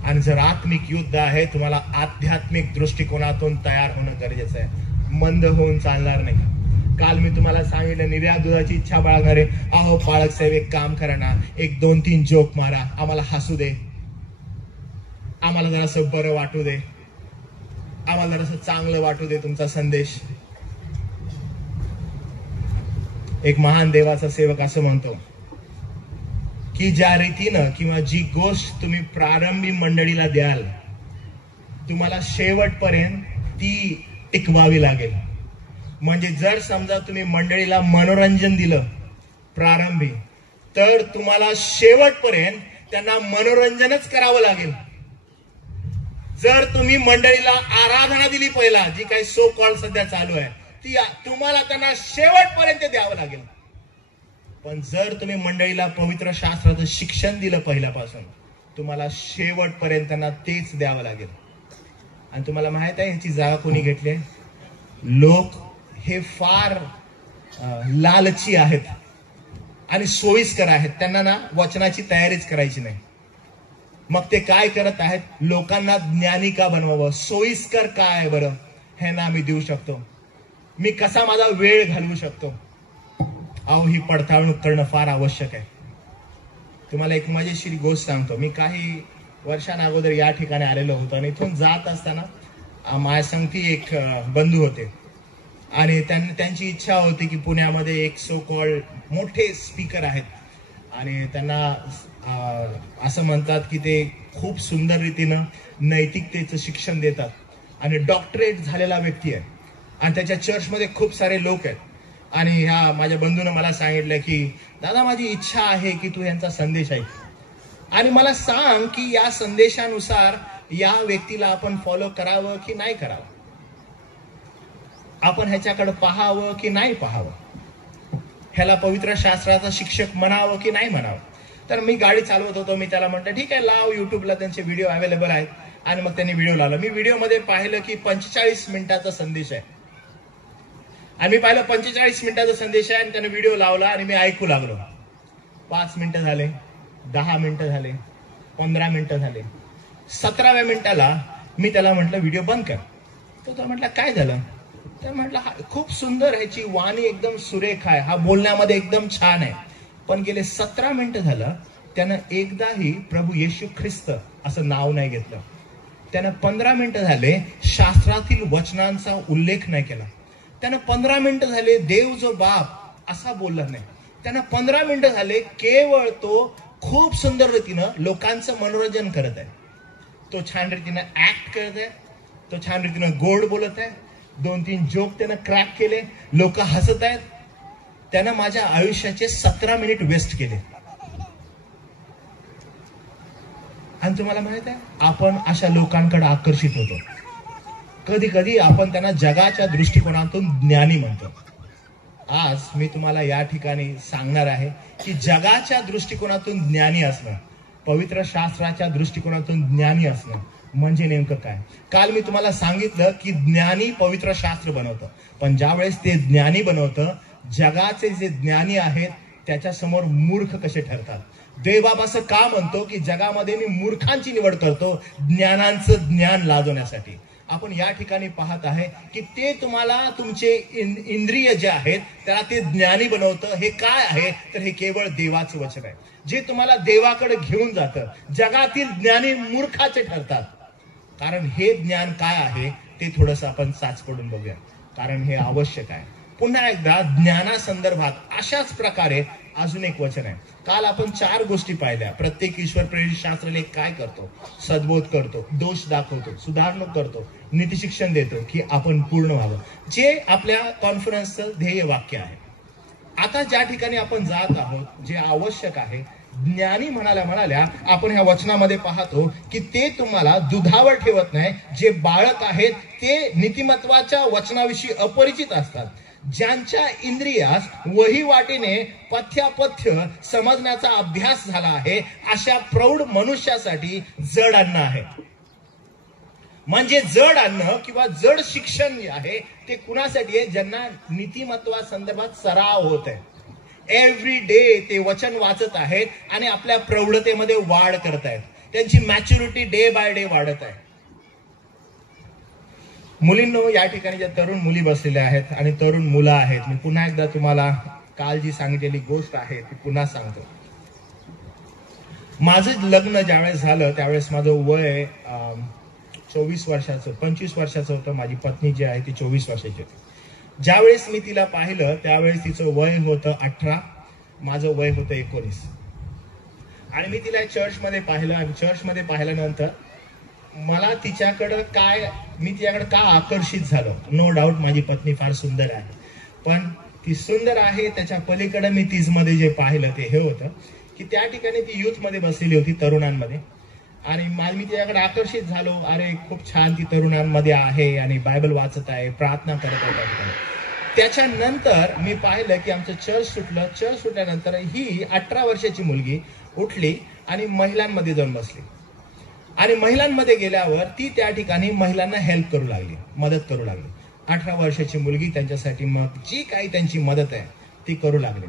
आणि जर आत्मिक युद्ध आहे, तुम्हाला आध्यात्मिक दृष्टिकोनातून तयार होणं गरजेचं आहे, मंद होऊन चालणार नाही. काल मी तुम्हाला सांगितलं, निर्यात दुधाची इच्छा बाळगणारे, अहो पाळक साहेब एक काम करा ना, एक 2-3 जोक मारा, आम्हाला हसू दे, आम्हाला जरासं बरं वाटू दे, आम्हाला जरासं चांगलं वाटू दे तुमचा संदेश. एक महान देवाचा सेवक असं म्हणतो की ज्या रीतीनं किंवा जी गोष्ट तुम्ही प्रारंभी मंडळीला द्याल, तुम्हाला शेवटपर्यंत ती टिकवावी लागेल. म्हणजे जर समजा तुम्ही मंडळीला मनोरंजन दिलं प्रारंभी, तर तुम्हाला शेवटपर्यंत त्यांना मनोरंजनच करावं लागेल. जर तुम्ही मंडळीला आराधना दिली पहिला, जी काही सो कॉल सध्या चालू आहे, ती तुम्हाला त्यांना शेवटपर्यंत द्यावं लागेल. पण जर तुम्ही मंडळीला पवित्र शास्त्राचं शिक्षण दिलं पहिल्यापासून, तुम्हाला शेवटपर्यंत त्यांना तेच द्यावं लागेल. आणि तुम्हाला माहित आहे ह्याची जागा कोणी घेतली आहे? लोक हे फार लालची आहेत आणि सोयीस्कर आहेत. त्यांना ना वचनाची तयारीच करायची नाही. मग ते काय करत आहेत? लोकांना ज्ञानी का बनवावं, सोयीस्कर काय बरं हे ना आम्ही देऊ शकतो, मी कसा माझा वेळ घालवू शकतो. अहो, ही पडताळून करणं फार आवश्यक आहे. तुम्हाला एक मजेशीर गोष्ट सांगतो. मी काही वर्षांअगोदर या ठिकाणी आलेलो होतो आणि इथून जात असताना माझ्या संगती एक बंधू होते आणि त्यांची इच्छा होती की पुण्यामध्ये एक सो कॉल्ड मोठे स्पीकर आहेत आणि त्यांना असं म्हणतात की ते खूप सुंदर रीतीनं नैतिकतेचं शिक्षण देतात आणि डॉक्टरेट झालेला व्यक्ती आहे आणि त्याच्या चर्चमध्ये खूप सारे लोक आहेत. आणि ह्या माझ्या बंधूनं मला सांगितलं की दादा, माझी इच्छा आहे की तू यांचा संदेश ऐक आणि मला सांग की या संदेशानुसार या व्यक्तीला आपण फॉलो करावं की नाही करावं, आपण ह्याच्याकडे पाहावं की नाही पाहावं, ह्याला पवित्र शास्त्राचा शिक्षक म्हणावं की नाही म्हणावं. तर मी गाडी चालवत होतो, मी त्याला म्हटलं ठीक आहे लाव, युट्यूबला त्यांचे व्हिडिओ अवेलेबल आहेत. आणि मग त्यांनी व्हिडिओ लावला. मी व्हिडिओमध्ये पाहिलं की 45 मिनिटाचा संदेश आहे आणि मी पाहिलं 45 मिनिटाचा संदेश आहे आणि त्याने व्हिडिओ लावला आणि मी ऐकू लागलो. 5 मिनिटं झाले, 10 मिनिटं झाले, 15 मिनिटं झाले. 17व्या मिनिटाला मी त्याला म्हटलं व्हिडिओ बंद कर. तो म्हटलं काय झालं? तर म्हटलं खूप सुंदर, ह्याची वाणी एकदम सुरेख आहे, हा बोलण्यामध्ये एकदम छान आहे, पण गेले 17 मिनिटं झालं त्यानं एकदाही प्रभू येशू ख्रिस्त असं नाव नाही घेतलं. त्यानं 15 मिनिटं झाले शास्त्रातील वचनांचा उल्लेख नाही केला. त्यानं 15 मिनिटं झाले देव जो बाप असा बोलला नाही. त्यानं 15 मिनिटं झाले केवळ तो खूप सुंदर रीतीनं लोकांचं मनोरंजन करत आहे. तो छान रीतीनं ऍक्ट करत आहे, तो छान रीतीनं गोड बोलत आहे, 2-3 जोक त्यानं क्रॅक केले, लोक हसत आहेत. त्यानं माझ्या आयुष्याचे 17 मिनिट वेस्ट केले. आणि तुम्हाला माहित आहे, आपण अशा लोकांकडे आकर्षित होतो. कधी कधी आपण त्यांना जगाच्या दृष्टिकोनातून ज्ञानी म्हणतो. आज मी तुम्हाला या ठिकाणी सांगणार आहे की जगाच्या दृष्टिकोनातून ज्ञानी असणं, पवित्र शास्त्राच्या दृष्टिकोनातून ज्ञानी असणं म्हणजे नेमकं काय. काल मी तुम्हाला सांगितलं की ज्ञानी पवित्र शास्त्र बनवतं, पण ज्यावेळेस ते ज्ञानी बनवतं, जगाचे जे ज्ञानी आहेत त्याच्या समोर मूर्ख कसे ठरतात. देवबाप असं का म्हणतो की जगामध्ये मी मूर्खांची निवड करतो ज्ञानांचं ज्ञान लाजवण्यासाठी. आपण या ठिकाणी पाहत आहे की ते तुम्हाला तुमचे इंद्रिय जे आहेत त्याला ते ज्ञानी बनवतं. हे काय आहे तर हे केवळ देवाचं वचन आहे जे तुम्हाला देवाकडे घेऊन जातं. जगातील ज्ञानी मूर्खाचे ठरतात. कारण हे ज्ञान काय आहे ते थोडंसं आपण साच पडून बघूया, कारण हे आवश्यक आहे. पुन्हा एकदा ज्ञानासंदर्भात अशाच प्रकारे अजून एक वचन आहे. काल आपण 4 गोष्टी पाहिल्या. प्रत्येक ईश्वर प्रेरित शास्त्रलेख काय करतो? सद्बोध करतो, दोष दाखवतो, सुधारणूक करतो, नीतिशिक्षण देतो की आपण पूर्ण व्हावं, जे आपल्या कॉन्फरन्सचं ध्येय वाक्य आहे. आता ज्या ठिकाणी आपण जात आहोत, जे आवश्यक आहे, ज्ञानी म्हणाल्या आपण ह्या वचनामध्ये पाहतो की ते तुम्हाला दुधावर ठेवत नाही. जे बाळक आहेत ते नीतिमत्वाच्या वचनाविषयी अपरिचित असतात, ज्यांच्या इंद्रियास वहीवाटीने पथ्यापथ्य समजण्याचा अभ्यास झाला आहे, अशा प्रौढ मनुष्यासाठी जड अन्न आहे. म्हणजे जड अन्न किंवा जड शिक्षण जे आहे ते कुणासाठी आहे? ज्यांना नीतिमत्वा संदर्भात सराव होत आहे. एव्हरी डे ते वचन वाचत आहेत आणि आपल्या प्रौढतेमध्ये वाढ करत आहेत. त्यांची मॅच्युरिटी डे बाय डे वाढत आहे. मुलींनो, या ठिकाणी ज्या तरुण मुली बसलेल्या आहेत आणि तरुण मुलं आहेत, मी पुन्हा एकदा तुम्हाला काल जी सांगितलेली गोष्ट आहे ती पुन्हा सांगतो. माझं लग्न ज्यावेळेस झालं त्यावेळेस माझं वय 24 वर्षाचं 25 वर्षाचं होतं. माझी पत्नी जी आहे ती 24 वर्षाची होती. ज्यावेळेस मी तिला पाहिलं त्यावेळेस तिचं वय होतं 18, माझं वय होतं 19. आणि मी तिला चर्चमध्ये पाहिलं आणि चर्चमध्ये पाहिल्यानंतर मला तिच्याकडं मी तिच्याकडे का आकर्षित झालो. नो डाऊट माझी पत्नी फार सुंदर आहे, पण ती सुंदर आहे त्याच्या पलीकडे मी तिजमध्ये जे पाहिलं ते हे होतं की त्या ठिकाणी ती युथमध्ये बसलेली होती, तरुणांमध्ये. आणि मी तिच्याकडे आकर्षित झालो. अरे खूप छान, ती तरुणांमध्ये आहे आणि बायबल वाचत आहे, प्रार्थना करत आहे. त्याच्यानंतर मी पाहिलं की आमचं चर्च सुटलं. चर्च सुटल्यानंतर ही 18 वर्षाची मुलगी उठली आणि महिलांमध्ये जाऊन बसली. आणि महिलांमध्ये गेल्यावर ती त्या ठिकाणी महिलांना हेल्प करू लागली, मदत करू लागली. 18 वर्षाची मुलगी त्यांच्यासाठी मग जी काही त्यांची मदत आहे ती करू लागली.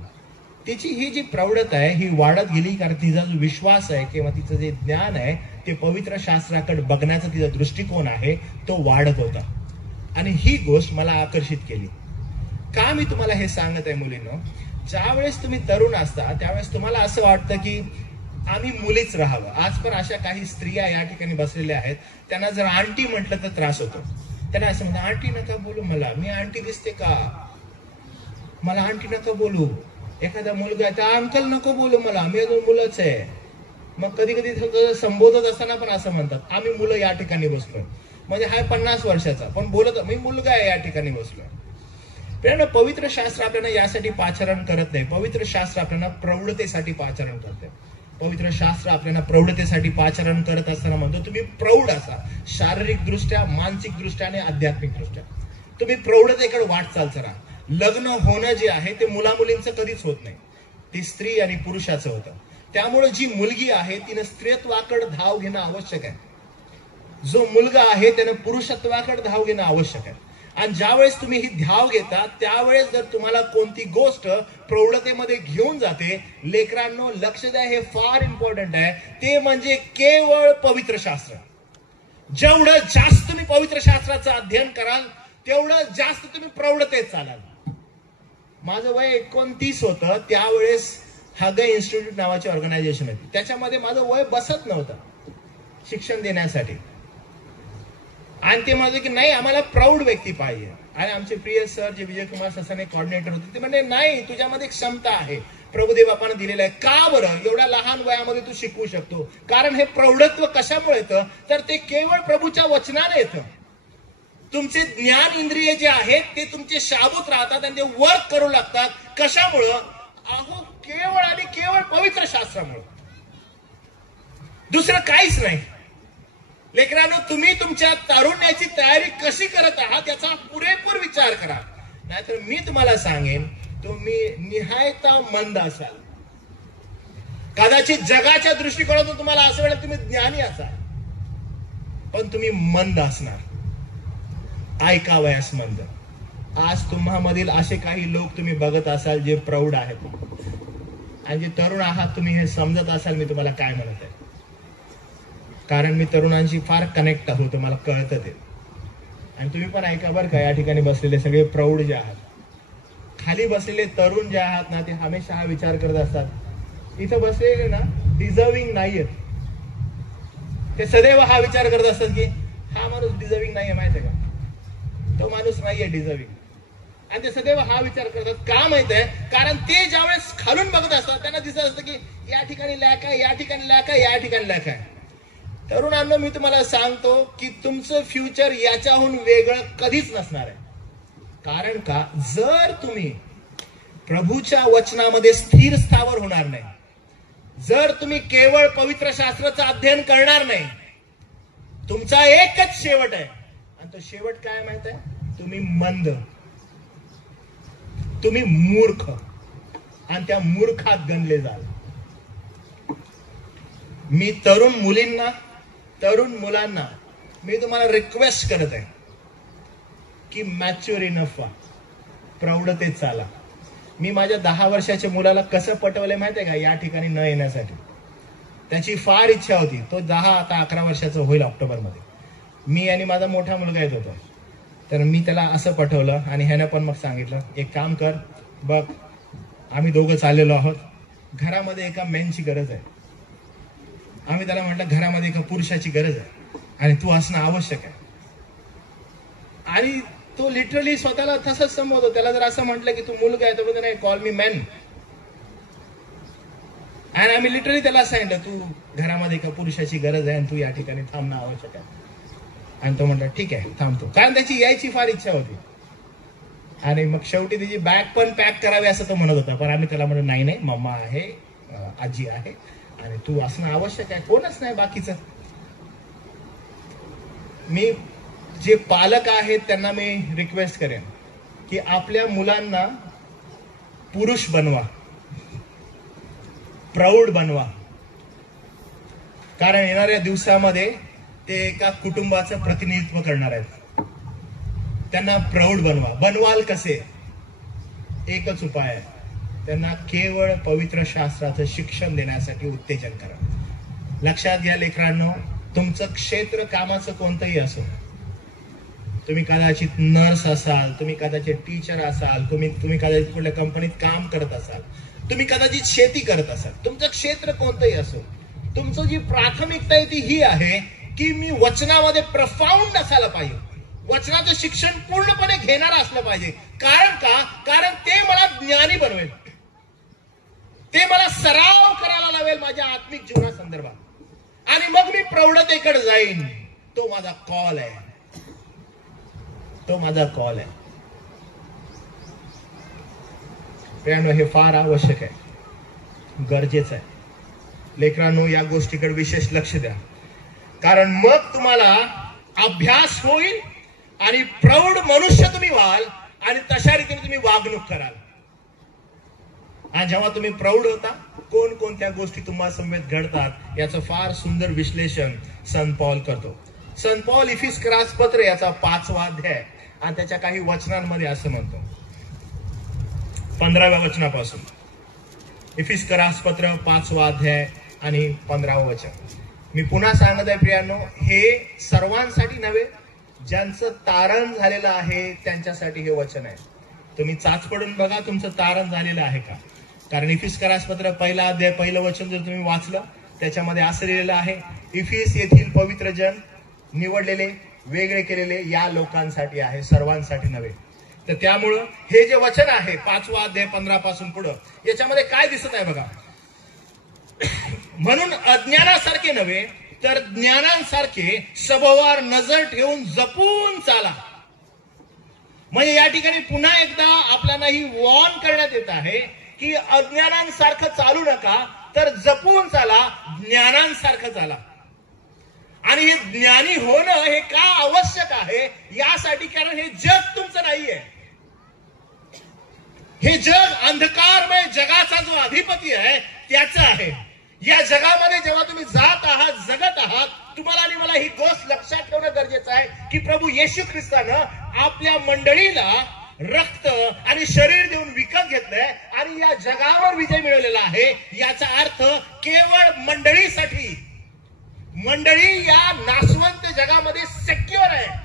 तिची ही जी प्रौढता आहे ही वाढत गेली, कारण तिचा जो विश्वास आहे किंवा तिचं जे ज्ञान आहे ते पवित्र शास्त्राकडे बघण्याचा तिचा दृष्टिकोन आहे तो वाढत होता. आणि ही गोष्ट मला आकर्षित केली. का मी तुम्हाला हे सांगत आहे मुलींनो? ज्यावेळेस तुम्ही तरुण असता त्यावेळेस तुम्हाला असं वाटतं की आम्ही मुलीच राहावं. आज पण अशा काही स्त्रिया या ठिकाणी बसलेल्या आहेत, त्यांना जर आंटी म्हटलं तर त्रास होतो. त्यांना असं म्हणतात, आंटी नका बोलू मला, मी आंटी दिसते का? मला आंटी नका बोलू. एखादा मुलगा आहे तर अंकल नको बोलू मला, मी अजून मुलंच आहे. मग कधी कधी संबोधत असताना पण असं म्हणतात, आम्ही मुलं या ठिकाणी बसलोय. म्हणजे हा 50 वर्षाचा पण बोलत मी मुलगा आहे या ठिकाणी बसलोय. पवित्र शास्त्र आपल्याला यासाठी पाचारण करत नाही. पवित्र शास्त्र आपल्याला प्रौढतेसाठी पाचारण करते. पवित्र शास्त्र आपल्याला प्रौढतेसाठी पाचारण करत असताना म्हणतो तुम्ही प्रौढ असा, शारीरिक दृष्ट्या, मानसिक दृष्ट्या आणि आध्यात्मिक दृष्ट्या तुम्ही प्रौढतेकडे वाटचाल करा. लग्न होणं जे आहे ते मुलामुलींचं कधीच होत नाही, ते स्त्री आणि पुरुषाचं होतं. त्यामुळे जी मुलगी आहे तिने स्त्रीत्वाकडे धाव घेणं आवश्यक आहे. जो मुलगा आहे त्याने पुरुषत्वाकडे धाव घेणं आवश्यक आहे. आणि ज्यावेळेस तुम्ही ही धाव घेता त्यावेळेस जर तुम्हाला कोणती गोष्ट प्रौढतेमध्ये घेऊन जाते, लेकरांनो लक्ष द्या, हे फार इम्पॉर्टंट आहे, ते म्हणजे केवळ पवित्र शास्त्र. जेवढं जास्त तुम्ही पवित्र शास्त्राचं अध्ययन कराल तेवढं जास्त तुम्ही प्रौढतेत चालाल. माझं वय 29 होतं त्यावेळेस हागय इन्स्टिट्यूट नावाची ऑर्गनायझेशन होती, त्याच्यामध्ये माझं वय बसत नव्हतं शिक्षण देण्यासाठी. आणि ते माझं की नाही आम्हाला प्रौढ व्यक्ती पाहिजे. आणि आमचे प्रिय सर जे विजयकुमार ससाने कॉर्डिनेटर होते ते म्हणजे नाही, तुझ्यामध्ये एक क्षमता आहे, प्रभुदेव बापाने दिलेलं आहे. का बरं एवढ्या लहान वयामध्ये तू शिकवू शकतो? कारण हे प्रौढत्व कशामुळे येतं तर ते केवळ प्रभूच्या वचनाने येतं. तुमचे ज्ञान इंद्रिय जे आहेत ते तुमचे शाबूत राहतात आणि ते वर्क करू लागतात. कशामुळं? अहो केवळ आणि केवळ पवित्र शास्त्रामुळे, दुसरं काहीच नाही. लेकरांनो तुम्ही तुमच्या तारुण्याची तयारी कशी करत आहात याचा पुरेपूर विचार करा. नाहीतर मी तुम्हाला सांगेन तुम्ही निहायता मंद असाल. कदाचित जगाच्या दृष्टिकोनातून तुम्हाला असं वाटेल तुम्ही ज्ञानी असाल, पण तुम्ही मंद असणार. ऐकावयास मंद. आज तुम्हामधील असे काही लोक तुम्ही बघत असाल जे प्रौढ आहेत आणि जे तरुण आहात तुम्ही हे समजत असाल मी तुम्हाला काय म्हणत आहे. कारण मी तरुणांशी फार कनेक्ट होतो, मला कळतं ते. आणि तुम्ही पण ऐका बरं का, या ठिकाणी बसलेले सगळे प्रौढ जे आहात, खाली बसलेले तरुण जे आहात ना, ते हमेशा हा विचार करत असतात इथं बसलेले ना डिझर्विंग नाहीयेत. ते सदैव हा विचार करत असतात की हा माणूस डिझर्विंग नाहीये, माहितीये का, तो माणूस नाहीये डिझर्विंग. आणि ते सदैव हा विचार करतात. का माहित आहे? कारण ते ज्यावेळेस खालून बघत असतात त्यांना दिसत असतं की या ठिकाणी लॅक आहे, या ठिकाणी लॅक आहे, या ठिकाणी लॅक आहे. तरुणांनो मी तुम्हाला सांगतो की तुमचं फ्युचर याच्याहून वेगळं कधीच नसणार आहे. कारण का, जर तुम्ही प्रभूच्या वचनामध्ये स्थिर स्थावर होणार नाही, जर तुम्ही केवळ पवित्र शास्त्राचं अध्ययन करणार नाही, तुमचा एकच शेवट आहे. आणि तो शेवट काय माहित आहे? तुम्ही मंद, तुम्ही मूर्ख आणि त्या मूर्खात गणले जाल. मी तरुण मुलींना, तरुण मुलांना मी तुम्हाला रिक्वेस्ट करत आहे की मॅच्युअर इनफ व्हा, प्रौढतेत चाला. मी माझ्या 10 वर्षाच्या मुलाला कसं पटवलंय माहितीये का या ठिकाणी न येण्यासाठी? त्याची फार इच्छा होती. तो 10 आता 11 वर्षाचा होईल ऑक्टोबरमध्ये. मी आणि माझा मोठा मुलगा येत होतो, तर मी त्याला असं पटवलं आणि ह्यानं पण मग सांगितलं एक काम कर बघ, आम्ही दोघं चाललेलो आहोत, घरामध्ये एका मेनची गरज आहे. आम्ही त्याला म्हटलं घरामध्ये एका पुरुषाची गरज आहे आणि तू असणं आवश्यक आहे. आणि तो लिटरली स्वतःला तसंच समजतो. त्याला जर असं म्हटलं की तू मुलगा आहे, तो म्हणतो नाही, कॉल मी मॅन. आणि आम्ही लिटरली त्याला सांगितलं तू घरामध्ये एका पुरुषाची गरज आहे आणि तू या ठिकाणी थांबणं आवश्यक आहे. आणि तो म्हटला ठीक आहे थांबतो, कारण त्याची यायची फार इच्छा होती. आणि मग शेवटी त्याची बॅग पण पॅक करावी असं तो म्हणत होता, पण आम्ही त्याला म्हणलं नाही नाही, मम्मा आहे, आजी आहे आणि तू असणं आवश्यक आहे, कोणच नाही बाकीचं. मी जे पालक आहेत त्यांना मी रिक्वेस्ट करेन की आपल्या मुलांना पुरुष बनवा, प्रौढ बनवा. कारण येणाऱ्या दिवसामध्ये ते एका कुटुंबाचं प्रतिनिधित्व करणार आहेत. त्यांना प्रौढ बनवा. बनवाल कसे? एकच उपाय आहे, त्यांना केवळ पवित्र शास्त्राचं शिक्षण देण्यासाठी उत्तेजन करा. लक्षात घ्या लेकरांनो, तुमचं क्षेत्र कामाचं कोणतंही असो, तुम्ही कदाचित नर्स असाल, तुम्ही कदाचित टीचर असाल, तुम्ही कदाचित कुठल्या कंपनीत काम करत असाल, तुम्ही कदाचित शेती करत असाल, तुमचं क्षेत्र कोणतंही असो, तुमचं जी प्राथमिकता आहे ती ही आहे की मी वचनामध्ये प्रफाऊंड असायला पाहिजे, वचनाचं शिक्षण पूर्णपणे घेणारा असलं पाहिजे. कारण का? कारण ते मला ज्ञानी बनवेल, ते मला सराव करायला लावेल माझ्या आत्मिक जीवनासंदर्भात, आणि मग मी प्रौढतेकडे जाईन. तो माझा कॉल आहे, तो माझा कॉल आहे. प्रियांनो, हे फार आवश्यक आहे, गरजेचं आहे. लेकरांनो, या गोष्टीकडे विशेष लक्ष द्या, कारण मग तुम्हाला अभ्यास होईल आणि प्रौढ मनुष्य तुम्ही व्हाल आणि तशा रीतीने तुम्ही वागणूक कराल. आणि जेव्हा तुम्ही प्रौढ होता, कोणकोणत्या गोष्टी तुम्हाला समेत घडतात याचं फार सुंदर विश्लेषण संत पौल करतो. संत पौल इफिस्करास पत्र याचा 5वा अध्याय आणि त्याच्या काही वचनांमध्ये असं म्हणतो, 15व्या वचनापासून, इफिस्करास पत्र 5वा अध्याय आणि 15वं वचन. मी पुन्हा सांगत आहे प्रियांनो, हे सर्वांसाठी नव्हे, ज्यांचं तारण झालेलं आहे त्यांच्यासाठी हे वचन आहे. तुम्ही चाचपडून बघा तुमचं तारण झालेलं आहे का. कारण इफिस्करास पत्र 1ला अध्याय 1लं वचन जर तुम्ही वाचलं, त्याच्यामध्ये असं लिहिलेलं आहे, इफिस येथील पवित्र जन, निवडलेले, वेगळे केलेले या लोकांसाठी आहे, सर्वांसाठी नव्हे. तर त्यामुळं हे जे वचन आहे 5वा अध्याय 15 पासून पुढं, याच्यामध्ये काय दिसत आहे बघा. म्हणून अज्ञानासारखे नव्हे तर ज्ञानांसारखे सभोवार नजर ठेवून जपून चाला. म्हणजे या ठिकाणी पुन्हा एकदा आपल्याला ही वॉर्न करण्यात येत आहे की अज्ञानांसारखं चालू नका, तर जपून चाला, ज्ञानांसारखं चाला. आणि हे ज्ञानी होणं हे का आवश्यक आहे, यासाठी, कारण हे जग तुमचं नाहीये. हे जग अंधकारमय जगाचा जो अधिपती आहे त्याचं आहे. या जगामध्ये जेव्हा तुम्ही जात आहात, जगत आहात, तुम्हाला आणि मला ही गोष्ट लक्षात ठेवणं गरजेचं आहे की प्रभू येशू ख्रिस्तानं आपल्या मंडळीला रक्त आणि शरीर देऊन विकत घेतलंय आणि या जगावर विजय मिळवलेला आहे. याचा अर्थ केवळ मंडळीसाठी, मंडळी या नाशवंत जगामध्ये सिक्युअर आहे.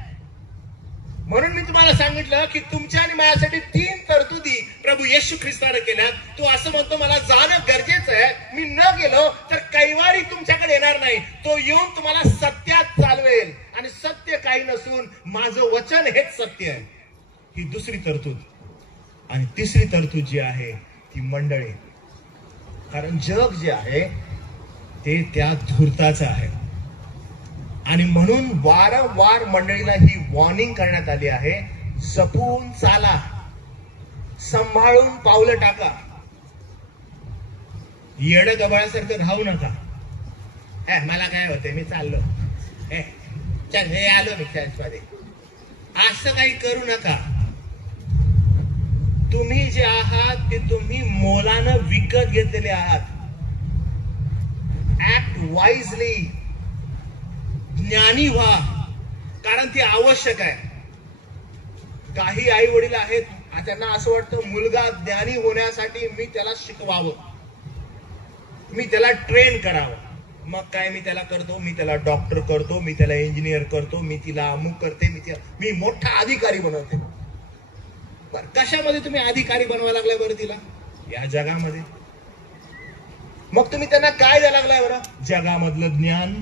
म्हणून मी तुम्हाला सांगितलं की तुमच्या आणि माझ्यासाठी 3 तरतुदी प्रभू येशू ख्रिस्ताने केल्यात. तो असं म्हणतो, मला जाणं गरजेचं आहे, मी न गेलो तर कैवारी तुमच्याकडे येणार नाही. तो येऊन तुम्हाला सत्यात चालवेल आणि सत्य काही नसून माझं वचन हेच सत्य आहे. ही दुसरी तरतूद. आणि तिसरी तरतूद जी आहे ती मंडळी. कारण जग जे आहे ते त्या धूर्ताचं आहे आणि म्हणून वारंवार मंडळीला ही वॉर्निंग करण्यात आली आहे, जपून चाला, सांभाळून पावलं टाका, येड गबाळासारखं राहू नका. मला काय होतंय, मी चाललो, चल हे आलो मी चर्चमध्ये, असं काही करू नका. तुम्ही जे आहात ते तुम्ही मोलानं विकत घेतलेले आहात. ऍक्ट वाईजली, ज्ञानी व्हा, कारण ते आवश्यक आहे. काही आई वडील आहेत, त्यांना असं वाटतं मुलगा ज्ञानी होण्यासाठी मी त्याला शिकवावं, मी त्याला ट्रेन करावं. मग काय मी त्याला करतो, मी त्याला डॉक्टर करतो, मी त्याला इंजिनियर करतो, मी तिला अमुक करते, मी मोठा अधिकारी बनवते. कशामध्ये तुम्ही अधिकारी बनवायला लागलाय बरं तिला? या जगामध्ये. मग तुम्ही त्यांना काय द्यायला लागलाय बरं? जगामधलं ज्ञान.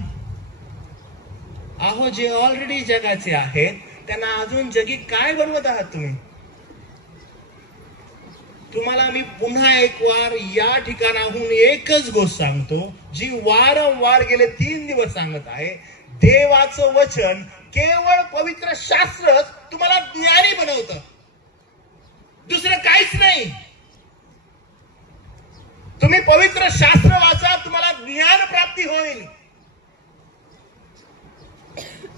अहो, जे ऑलरेडी जगाचे आहेत त्यांना अजून जगी काय बनवत आहात तुम्ही? तुम्हाला मी पुन्हा एक वार या ठिकाणाहून एकच गोष्ट सांगतो, जी वारंवार गेले 3 दिवस सांगत आहे. देवाचं वचन, केवळ पवित्र शास्त्रच तुम्हाला ज्ञानी बनवतं, दुसरं काहीच नाही. तुम्ही पवित्र शास्त्र वाचा, तुम्हाला ज्ञान प्राप्ती होईल.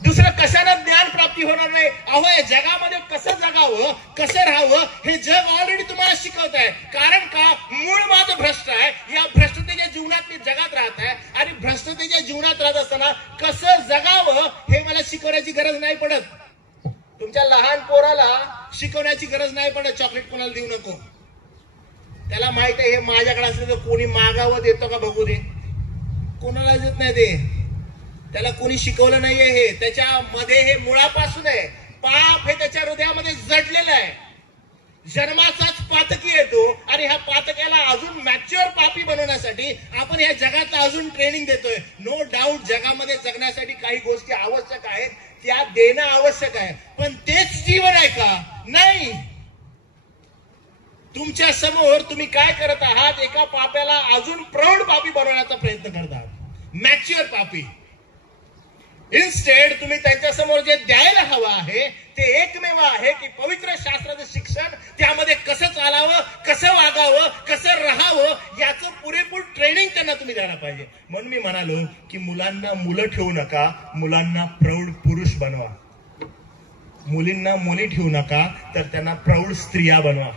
दुसरं कशाला ज्ञान प्राप्ती होणार नाही. अहो, या जगामध्ये कसं जगावं, कसं राहावं हे जग ऑलरेडी तुम्हाला शिकवत आहे. कारण का? मूळ माझं भ्रष्ट आहे. या भ्रष्टतेच्या जीवनात मी जगात राहत आहे आणि भ्रष्टतेच्या जीवनात राहत असताना कसं जगावं हे मला शिकवण्याची गरज नाही पडत. तुमच्या लहान पोराला शिकवण्याची गरज नाही पडत, चॉकलेट कोणाला देऊ नको. त्याला माहित आहे हे माझ्याकडे असलं तर कोणी मागावं देतो का बघू दे. कोणाला देत नाही ते. त्याला कोणी शिकवलं नाहीये. हे त्याच्यामध्ये हे मुळापासून आहे. पाप हे त्याच्या हृदयामध्ये जडलेलं आहे. जन्माचाच पातकी येतो आणि ह्या पातक्याला अजून मॅच्युअर पापी बनवण्यासाठी आपण या जगातला अजून ट्रेनिंग देतोय. नो डाऊट जगामध्ये जगण्यासाठी काही गोष्टी आवश्यक आहेत, त्या देणं आवश्यक आहे. पण तेच जीवन आहे का? नाही. तुमच्या समोर तुम्ही काय करत आहात? एका पाप्याला अजून प्रौढ पापी बनवण्याचा प्रयत्न करत आहात, मॅच्युअर पापी. इन्स्टेड तुम्ही त्यांच्या समोर जे द्यायला हवं आहे ते एकमेव आहे की पवित्र शास्त्राचं शिक्षण, त्यामध्ये कसं चालावं, कसं वागावं, कसं राहावं याचं पुरेपूर ट्रेनिंग त्यांना तुम्ही द्यायला पाहिजे. म्हणून मी म्हणालो की मुलांना मुलं ठेवू नका, मुलांना प्रौढ पुरुष बनवा. मुलींना मुली ठेवू नका, तर त्यांना प्रौढ स्त्रिया बनवा.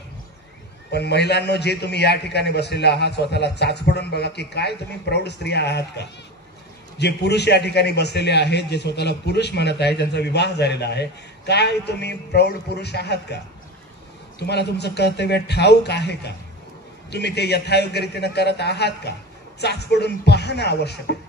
पण महिलांनो, जे तुम्ही या ठिकाणी बसलेले आहात, स्वतःला चाचपडून बघा की काय तुम्ही प्रौढ स्त्रिया आहात का? जे पुरुष या ठिकाणी बसलेले आहेत, जे स्वतःला पुरुष म्हणत आहेत, ज्यांचा विवाह झालेला आहे, काय तुम्ही प्रौढ पुरुष आहात का? तुम्हाला तुमचं कर्तव्य ठाऊक आहे का? तुम्ही ते यथायोग्यरीतीने करत आहात का? चाचपडून पाहणं आवश्यक आहे.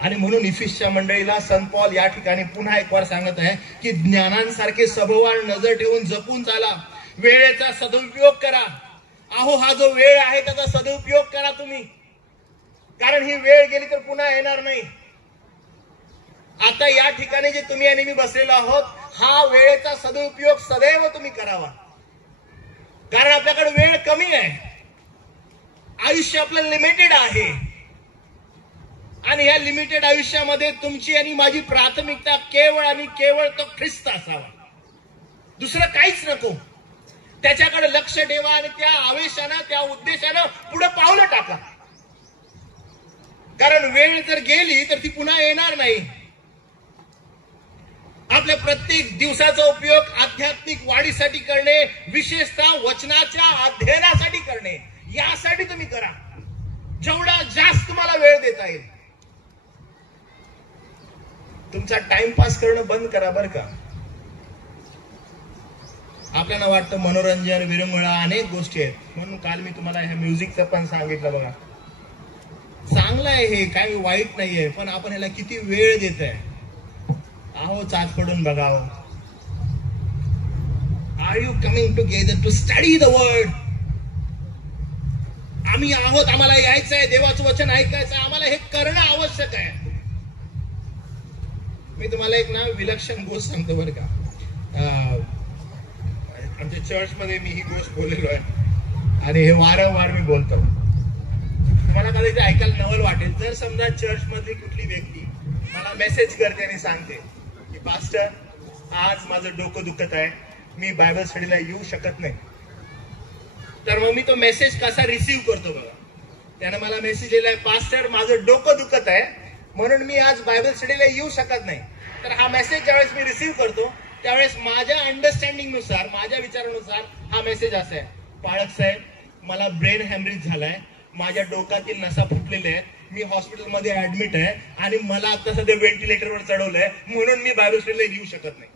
आणि म्हणून इफिसच्या मंडळीला संत पॉल या ठिकाणी पुन्हा एक वार सांगत आहे की ज्ञानांसारखे सभोवार नजर ठेवून जपून चाला, वेळेचा सदुपयोग करा. अहो, हा जो वेळ आहे त्याचा सदुपयोग करा तुम्ही, कारण ही वेळ गेली तर पुन्हा येणार नाही. आता या ठिकाणी जे तुम्ही आणि मी बसलेलो आहोत, हा वेळेचा सदुपयोग सदैव तुम्ही करावा, कारण आपल्याकडे वेळ कमी आहे. आयुष्य आपलं लिमिटेड आहे आणि या लिमिटेड आयुष्यामध्ये तुमची आणि माझी प्राथमिकता केवळ आणि केवळ तो ख्रिस्त असावा, दुसरं काहीच नको. त्याच्याकडे लक्ष ठेवा आणि त्या आवेशानं, त्या उद्देशानं पुढे पावलं टाका, कारण वेळ जर गेली तर ती पुन्हा येणार नाही. आपल्या प्रत्येक दिवसाचा उपयोग आध्यात्मिक वाढीसाठी करणे, विशेषतः वचनाच्या अध्ययनासाठी करणे, यासाठी तुम्ही करा. जेवढा जास्त तुम्हाला वेळ देता येईल. तुमचा टाइमपास करणं बंद करा बरं का. आपल्याला वाटतं मनोरंजन, विरंगुळा अनेक गोष्टी आहेत, म्हणून काल मी तुम्हाला ह्या म्युझिकचं पण सांगितलं. बघा, चांगलं आहे हे, काही वाईट नाहीये, पण आपण ह्याला किती वेळ देत आहे. अहो, चाच पडून बघाव. Are you coming together to study the word? आम्ही आहोत, आम्हाला यायचं आहे, देवाचं वचन ऐकायचं आहे, आम्हाला हे करणं आवश्यक आहे. मी तुम्हाला एक विलक्षण गोष्ट सांगतो बरं का. आमच्या चर्चमध्ये मी ही गोष्ट बोललेलो आहे आणि हे वारंवार मी बोलतो. तुम्हाला कदाचित ऐकायला नवल वाटेल. जर समजा चर्च मधली कुठली व्यक्ती मला मेसेज करते आणि सांगते की पास्टर, आज माझं डोकं दुखत आहे, मी बायबल स्टडीला येऊ शकत नाही, तर मग मी तो मेसेज कसा रिसीव्ह करतो बघा. त्यानं मला मेसेज दिलाय, पास्टर माझं डोकं दुखत आहे म्हणून मी आज बायबल स्टडीला येऊ शकत नाही. तर हा मेसेज ज्यावेळेस मी रिसीव्ह करतो त्यावेळेस माझ्या अंडरस्टँडिंग नुसार, माझ्या विचारानुसार हा मेसेज असा आहे, पाळक साहेब, मला ब्रेन हॅमरेज झालाय, माझ्या डोक्यातील नसा फुटलेल्या आहेत, मी हॉस्पिटलमध्ये ऍडमिट आहे आणि मला आता सध्या व्हेंटिलेटरवर चढवलंय, म्हणून मी बायबल स्टडीला येऊ शकत नाही.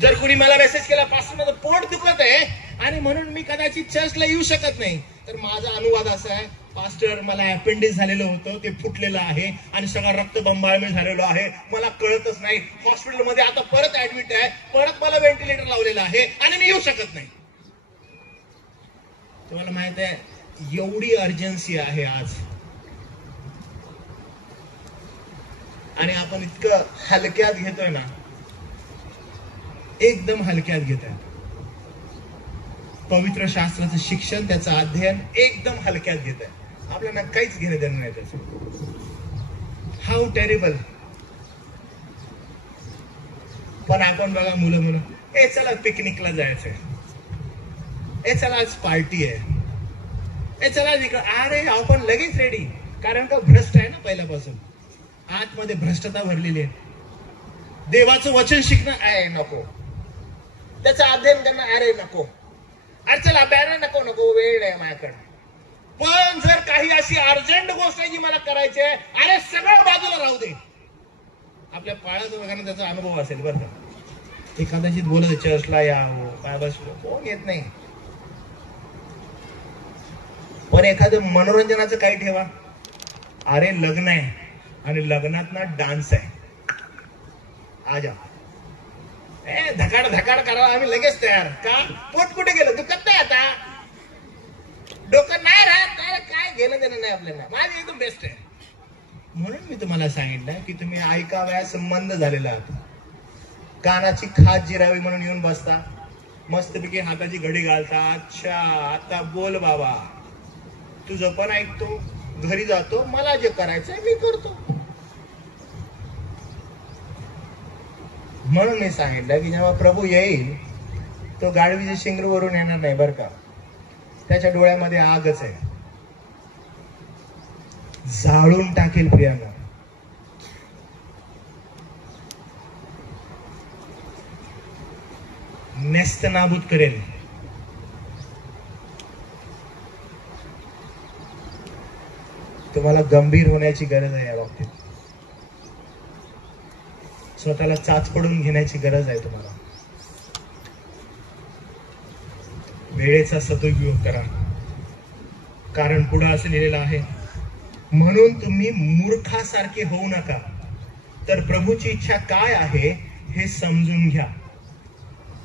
जर कुणी मला मेसेज केला, पास्टर माझं पोट दुखत आहे आणि म्हणून मी कदाचित चर्चला येऊ शकत नाही, तर माझा अनुवाद असा आहे, पास्टर मला अपेंडिक्स झालेलं होतं, ते फुटलेलं आहे आणि सगळा रक्तबंबाळमी झालेलो आहे, मला कळतच नाही, हॉस्पिटलमध्ये आता परत ऍडमिट आहे, परत मला व्हेंटिलेटर लावलेलं आहे आणि मी येऊ शकत नाही. तुम्हाला माहित आहे, एवढी अर्जन्सी आहे आज आणि आपण इतकं हलक्यात घेतोय ना, एकदम हलक्यात घेत आहे. पवित्र शास्त्राचं शिक्षण, त्याचं अध्ययन एकदम हलक्यात घेत आहे. आपल्याला काहीच घेणं देणं नाही त्याचं. How terrible. पण आपण बघा, मुलं ए चला पिकनिकला जायचंय, ए चला आज पार्टी आहे, ए चला इकडं, अरे आपण लगेच रेडी, कारण का भ्रष्ट आहे ना पहिल्यापासून, आतमध्ये भ्रष्टता भरलेली आहे. देवाचं वचन शिकणं, आहे नको, त्याचं अध्ययन करणं, अरे नको, अरे चला अभ्यास नको, वेळ आहे माझ्याकडे. पण जर काही अशी अर्जंट गोष्ट आहे जी मला करायची आहे, अरे सगळं बाजूला राहू दे. आपल्या पाळाचं बघा ना, त्याचा अनुभव असेल बरं का. एखाद्याशी बोलत चर्चला या, बायबल कोण येत नाही, पण एखादं मनोरंजनाचं काही ठेवा, अरे लग्न आहे आणि लग्नात ना डान्स आहे, आजा, धकाड धकाड करा, आम्ही लगेच तयार. का? पोट कुठे गेलं, दुखत नाही आता, डोकं नाही राहत, काय गेलं देणं नाही आपल्याला, माझं एकदम बेस्ट आहे. म्हणून मी तुम्हाला सांगितलं की तुम्ही ऐकाव्या संबंध झालेला आहात. कानाची खाज जिरावी म्हणून येऊन बसता, मस्तपैकी हाताची घडी घालता, अच्छा आता बोल बाबा, तुझं पण ऐकतो, घरी जातो, मला जे करायचंय मी करतो. म्हणून मी सांगितलं की जेव्हा प्रभू येईल, तो गाढवीच्या शिंगरूवरून येणार नाही बरं का. त्याच्या डोळ्यामध्ये आगच आहे, जाळून टाकेल प्रियांना. नेस्तनाबूत करेल. तुम्हाला गंभीर होण्याची गरज आहे या बाबतीत. स्वतःला चाचपडून घेण्याची गरज आहे तुम्हाला. वेळेचा सदुपयोग करा, कारण पुढे असं लिहिलेलं आहे, म्हणून तुम्ही मूर्खासारखे होऊ नका, तर प्रभूची इच्छा काय आहे हे समजून घ्या.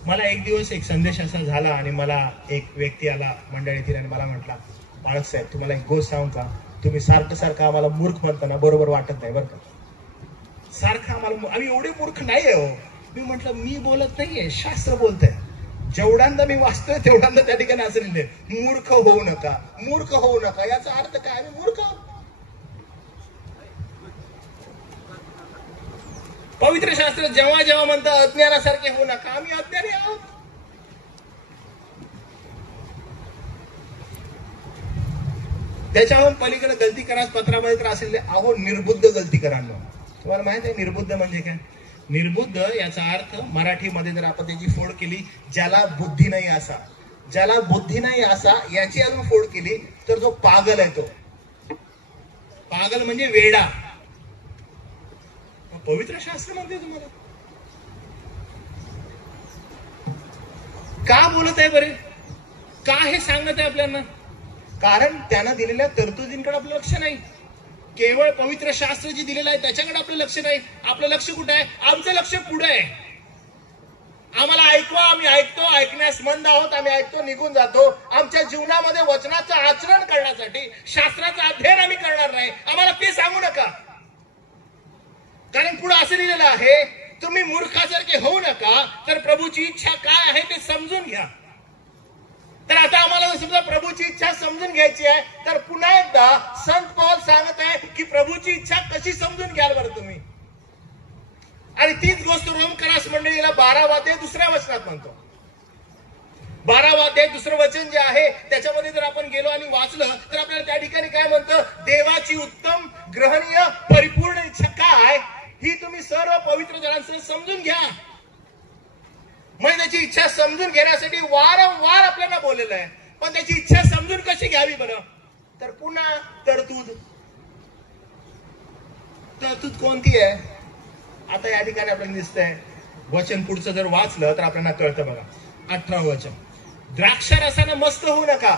मला एक दिवस एक संदेश असा झाला आणि मला एक व्यक्ती आला मंडळीतील आणि मला म्हटला, बाळक साहेब तुम्हाला एक गोष्ट सांगू का, तुम्ही सारखं सारखं आम्हाला मूर्ख म्हणताना बरोबर वाटत नाही बरं का. सारखं आम्हाला आम्ही एवढे मूर्ख नाही आहे हो. मी म्हटलं मी बोलत नाहीये, शास्त्र बोलतंय. जेवढ्यांदा मी वाचतोय तेवढ्यांदा त्या ठिकाणी असं लिहिलंय, मूर्ख होऊ नका, मूर्ख होऊ नका. याचा अर्थ काय, आम्ही मूर्ख आहोत. पवित्र शास्त्र जेव्हा जेव्हा म्हणतं अज्ञानासारखे होऊ नका, आम्ही अज्ञानी आहोत. त्याच्याहून पलीकडे गलती करा पत्रामध्ये तर असेल, अहो निर्बुद्ध गलती करांनो. तुम्हाला माहित आहे निर्बुद्ध म्हणजे काय? निर्बुद्ध याचा अर्थ मराठीमध्ये जर आपण त्याची फोड केली, ज्याला बुद्धी नाही असा. ज्याला बुद्धी नाही असा याची अजून फोड केली तर जो पागल आहे. तो पागल म्हणजे वेडा. पवित्र शास्त्र म्हणते तुम्हाला का बोलत आहे बरे, का हे सांगत आहे आपल्याला? कारण त्यानं दिलेल्या तरतुदींकडे आपलं लक्ष नाही. केवळ पवित्र शास्त्र जे दिलेलं आहे त्याच्याकडे आपलं लक्ष नाही. आपलं लक्ष कुठं आहे? आमचं लक्ष पुढे आहे. आम्हाला ऐकवा, आम्ही ऐकतो, ऐकण्यास मंद आहोत, आम्ही ऐकतो, निघून जातो. आमच्या जीवनामध्ये वचनाचं आचरण करण्यासाठी शास्त्राचं अध्ययन आम्ही करणार नाही. आम्हाला ते सांगू नका, कारण पुढे असं लिहिलेलं आहे, तुम्ही मूर्खासारखे होऊ नका, तर प्रभूची इच्छा काय आहे ते समजून घ्या. तर आता आम्हाला समजा प्रभूची इच्छा समजून घ्यायची आहे, तर पुन्हा एकदा संत पौल सांगत आहे की प्रभूची इच्छा कशी समजून घ्याल बरं तुम्ही. आणि तीच गोष्ट रोमकरास मंडळीला 12 अध्याय 2 वचनात म्हणतो. 12 अध्याय 2 वचन जे आहे त्याच्यामध्ये जर आपण गेलो आणि वाचलं तर आपल्याला त्या ठिकाणी काय म्हणतं, देवाची उत्तम ग्रहणीय परिपूर्ण इच्छा काय ही तुम्ही सर्व पवित्र जनांसह समजून घ्या. म्हणजे त्याची इच्छा समजून घेण्यासाठी वारंवार आपल्याला बोललेलं आहे. पण त्याची इच्छा समजून कशी घ्यावी बरं? तर पुन्हा तरतूद. तरतूद कोणती आहे? आता या ठिकाणी आपल्याला दिसतंय. वचन पुढचं जर वाचलं तर आपल्याला कळतं बघा. 18 वचन, द्राक्षारसानं मस्त होऊ नका.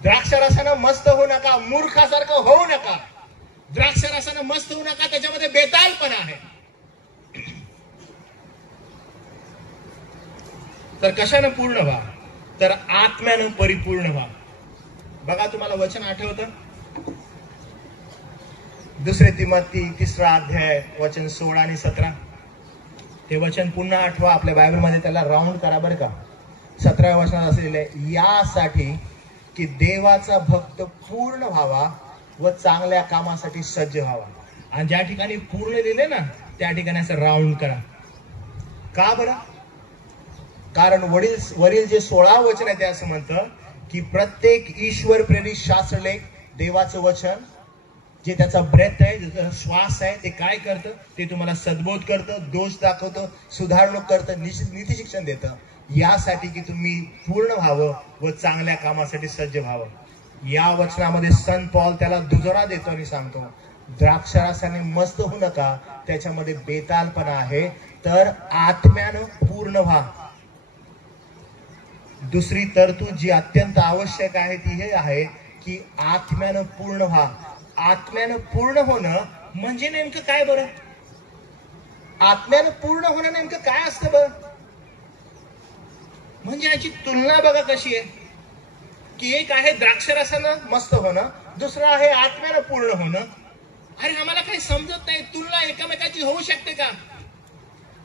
द्राक्षारसानं मस्त होऊ नका, मूर्खासारखं होऊ नका. द्राक्षारसानं मस्त होऊ नका, त्याच्यामध्ये बेतालपणा आहे. तर कशानं पूर्ण व्हा? तर आत्म्यानं परिपूर्ण व्हा. बघा तुम्हाला वचन आठवतं? 2 तिमोथी 3 अध्याय वचन 16 आणि 17. ते वचन पुन्हा आठवा. आपल्या बायबलमध्ये त्याला राऊंड करा बरं का. 17व्या वचनात असलेलं आहे, यासाठी की देवाचा भक्त पूर्ण व्हावा व चांगल्या कामासाठी सज्ज व्हावा. आणि ज्या ठिकाणी पूर्ण लिहिले ना त्या ठिकाणी असं राऊंड करा. का बरं? कारण वरील जे 16 वचन आहे ते असं म्हणतं की प्रत्येक ईश्वर प्रेरित शास्त्रलेख देवाचं वचन जे त्याचा ब्रेथ आहे, ज्याचा श्वास आहे, ते काय करतं? ते तुम्हाला सद्बोध करतं, दोष दाखवतं, सुधारणूक करतं, नीती शिक्षण देतं, यासाठी की तुम्ही पूर्ण व्हावं व चांगल्या कामासाठी सज्ज व्हावं. या वचनामध्ये संत पौल त्याला दुजोरा देतो आणि सांगतो, द्राक्षारसाने मस्त होऊ नका, त्याच्यामध्ये बेतालपणा आहे, तर आत्म्यानं पूर्ण व्हा. दुसरी तरतूद जी अत्यंत आवश्यक आहे ती हे आहे की आत्म्यानं पूर्ण व्हा. आत्म्यानं पूर्ण होणं म्हणजे नेमकं काय बरं? आत्म्यानं पूर्ण होणं नेमकं काय असतं बरं? म्हणजे याची तुलना बघा कशी आहे की एक आहे द्राक्षरसानं मस्त होणं, दुसरं आहे आत्म्यानं पूर्ण होणं. अरे आम्हाला काही समजत नाही, तुलना एकमेकाची होऊ शकते का?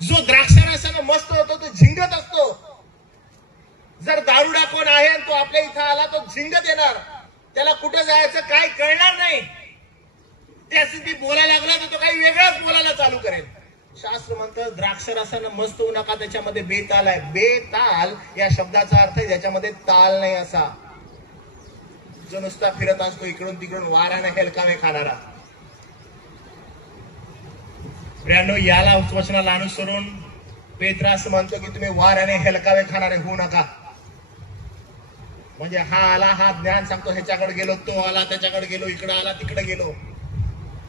जो द्राक्षरसानं मस्त होतो तो झिंगत असतो. जर दारुडा कोण आहे तो आपल्या इथं आला तो झिंगत येणार, त्याला कुठं जायचं काय कळणार नाही. त्यासाठी बोलायला लागला तर तो काही वेगळाच बोलायला चालू करेल. शास्त्र म्हणतं द्राक्षरसानं मस्त होऊ नका, त्याच्यामध्ये बेताल आहे. बेताल या शब्दाचा अर्थ आहे ज्याच्यामध्ये ताल नाही असा, जो नुसता फिरत असतो इकडून तिकडून वाऱ्याने हेलकावे खाणारा. प्रियांनो, याला वचनाला अनुसरून पेत्र असं म्हणतो की तुम्ही वाऱ्याने हेलकावे खाणारे होऊ नका. म्हणजे हा आला, हा ज्ञान सांगतो, ह्याच्याकडे गेलो, तो आला, त्याच्याकडे गेलो, इकडे आला, तिकडे गेलो.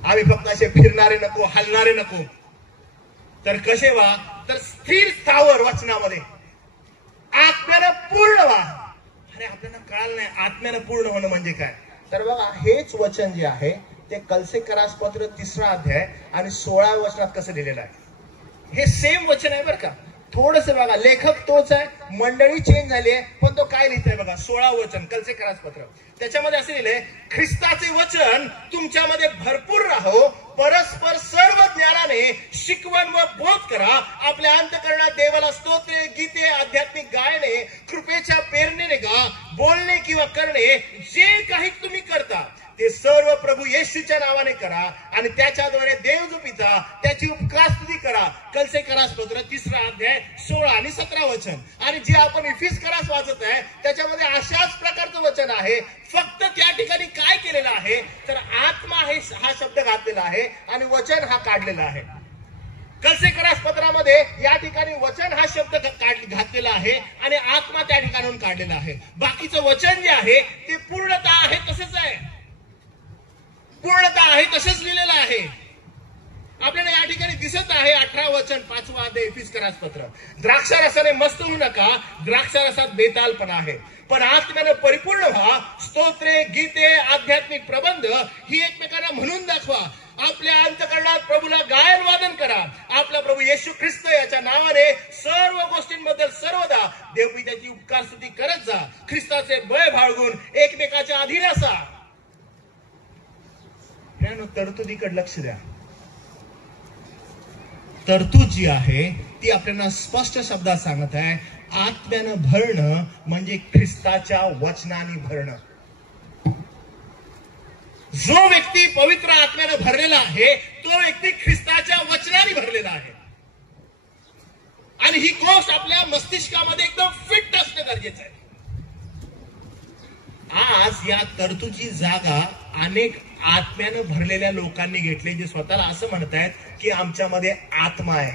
आम्ही फक्त असे फिरणारे नको, हलणारे नको. तर कसे व्हा, तर स्थिर स्थावर वचनामध्ये आत्म्यानं पूर्ण व्हा. अरे आपल्याला कळालं नाही आत्म्यानं पूर्ण होणं म्हणजे काय. तर बघा हेच वचन जे आहे ते कलसेकरास पत्र 3 अध्याय आणि 16 वचनात कसं लिहिलेलं आहे. हे सेम वचन आहे बरं का. थोडस बघा, लेखक तोच आहे, मंडळी चेंज झाली आहे, पण तो काय लिहितोय बघा. 16 वचन कलसेकरास पत्र, त्याच्यामध्ये असे लिहिले, ख्रिस्ताचे वचन तुमच्यामध्ये भरपूर राहो, परस्पर सर्व ज्ञानाने शिकवण व बोध करा, आपल्या अंतःकरणात देवाला स्तोत्रे, गीते, आध्यात्मिक गायने, कृपेच्या पेरणीने गा, बोलणे किंवा करणे, जे काही तुम्ही करता ते सर्व प्रभू येशूच्या नावाने करा आणि त्याच्याद्वारे देव जो पिता त्याची उपकारस्तुती करा. कलसेकरास पत्र 3 अध्याय 16 आणि 17 वचन. आणि जे आपण इफिसकरास वाचत आहे त्याच्यामध्ये अशाच प्रकारचं वचन आहे. फक्त त्या ठिकाणी काय केलेलं आहे तर आत्मा हा शब्द घातलेला आहे आणि वचन हा काढलेला आहे. कलसेकरास पत्रामध्ये या ठिकाणी वचन हा शब्द घातलेला आहे आणि आत्मा त्या ठिकाणून काढलेला आहे. बाकीचं वचन जे आहे ते पूर्णतः आहे तसंच आहे, पूर्णतः आहे तसंच लिहिलेलं आहे. आपल्याला या ठिकाणी दिसत आहे 18 वचन 5 अध्याय इफिसकरास पत्र. द्राक्षारसाने मस्त होऊ नका, द्राक्षारसात बेतालपणा आहे, पण आत्म्यानं परिपूर्ण व्हा. स्तोत्रे, गीते, आध्यात्मिक प्रबंध ही एकमेकांना म्हणून दाखवा. आपल्या अंतःकरणात प्रभूला गायन वादन करा. आपला प्रभू येशू ख्रिस्त याच्या नावाने सर्व गोष्टींबद्दल सर्वदा देवपित्याची उपकारस्तुती करत जा. ख्रिस्ताचे बळ बाळगून एकमेकाच्या अधीन असा. तरतुदीकडे लक्ष द्या. तरतूद जी आहे ती आपल्याला स्पष्ट शब्दात सांगत आहे, आत्म्यानं भरणं म्हणजे ख्रिस्ताच्या वचनाने भरणं. जो व्यक्ती पवित्र आत्म्यानं भरलेला आहे तो व्यक्ती ख्रिस्ताच्या वचनाने भरलेला आहे. आणि ही गोष्ट आपल्या मस्तिष्कामध्ये एकदम फिट असणं गरजेचं आहे. आज या तरतुदीची जागा अनेक आत्म्यानं भरलेल्या लोकांनी घेतले, जे स्वतःला असं म्हणतायत की आमच्यामध्ये आत्मा आहे.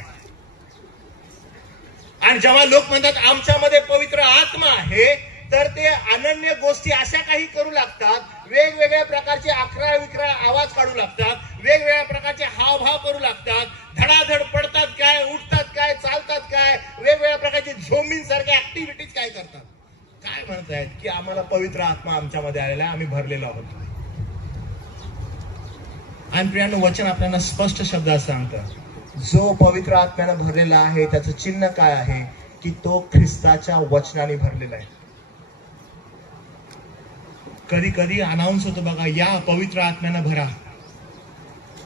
आणि जेव्हा लोक म्हणतात आमच्यामध्ये पवित्र आत्मा आहे तर ते अनन्य गोष्टी अशा काही करू लागतात, वेगवेगळ्या प्रकारचे अकरा विकरा आवाज काढू लागतात, वेगवेगळ्या प्रकारचे हावभाव करू लागतात, धडाधड पडतात काय, उठतात काय, चालतात काय, वेगवेगळ्या प्रकारचे झोमिंग सारख्या ऍक्टिव्हिटीज काय करतात. काय म्हणतायत की आम्हाला पवित्र आत्मा आमच्यामध्ये आलेला आहे, आम्ही भरलेलो आहोत. आणि प्रियानो वचन आपल्याला स्पष्ट शब्दात सांगतं, जो पवित्र आत्म्यानं भरलेला आहे त्याचं चिन्ह काय आहे की तो ख्रिस्ताच्या वचनाने भरलेला आहे. कधी कधी अनाऊन्स होतो बघा, या पवित्र आत्म्यानं भरा,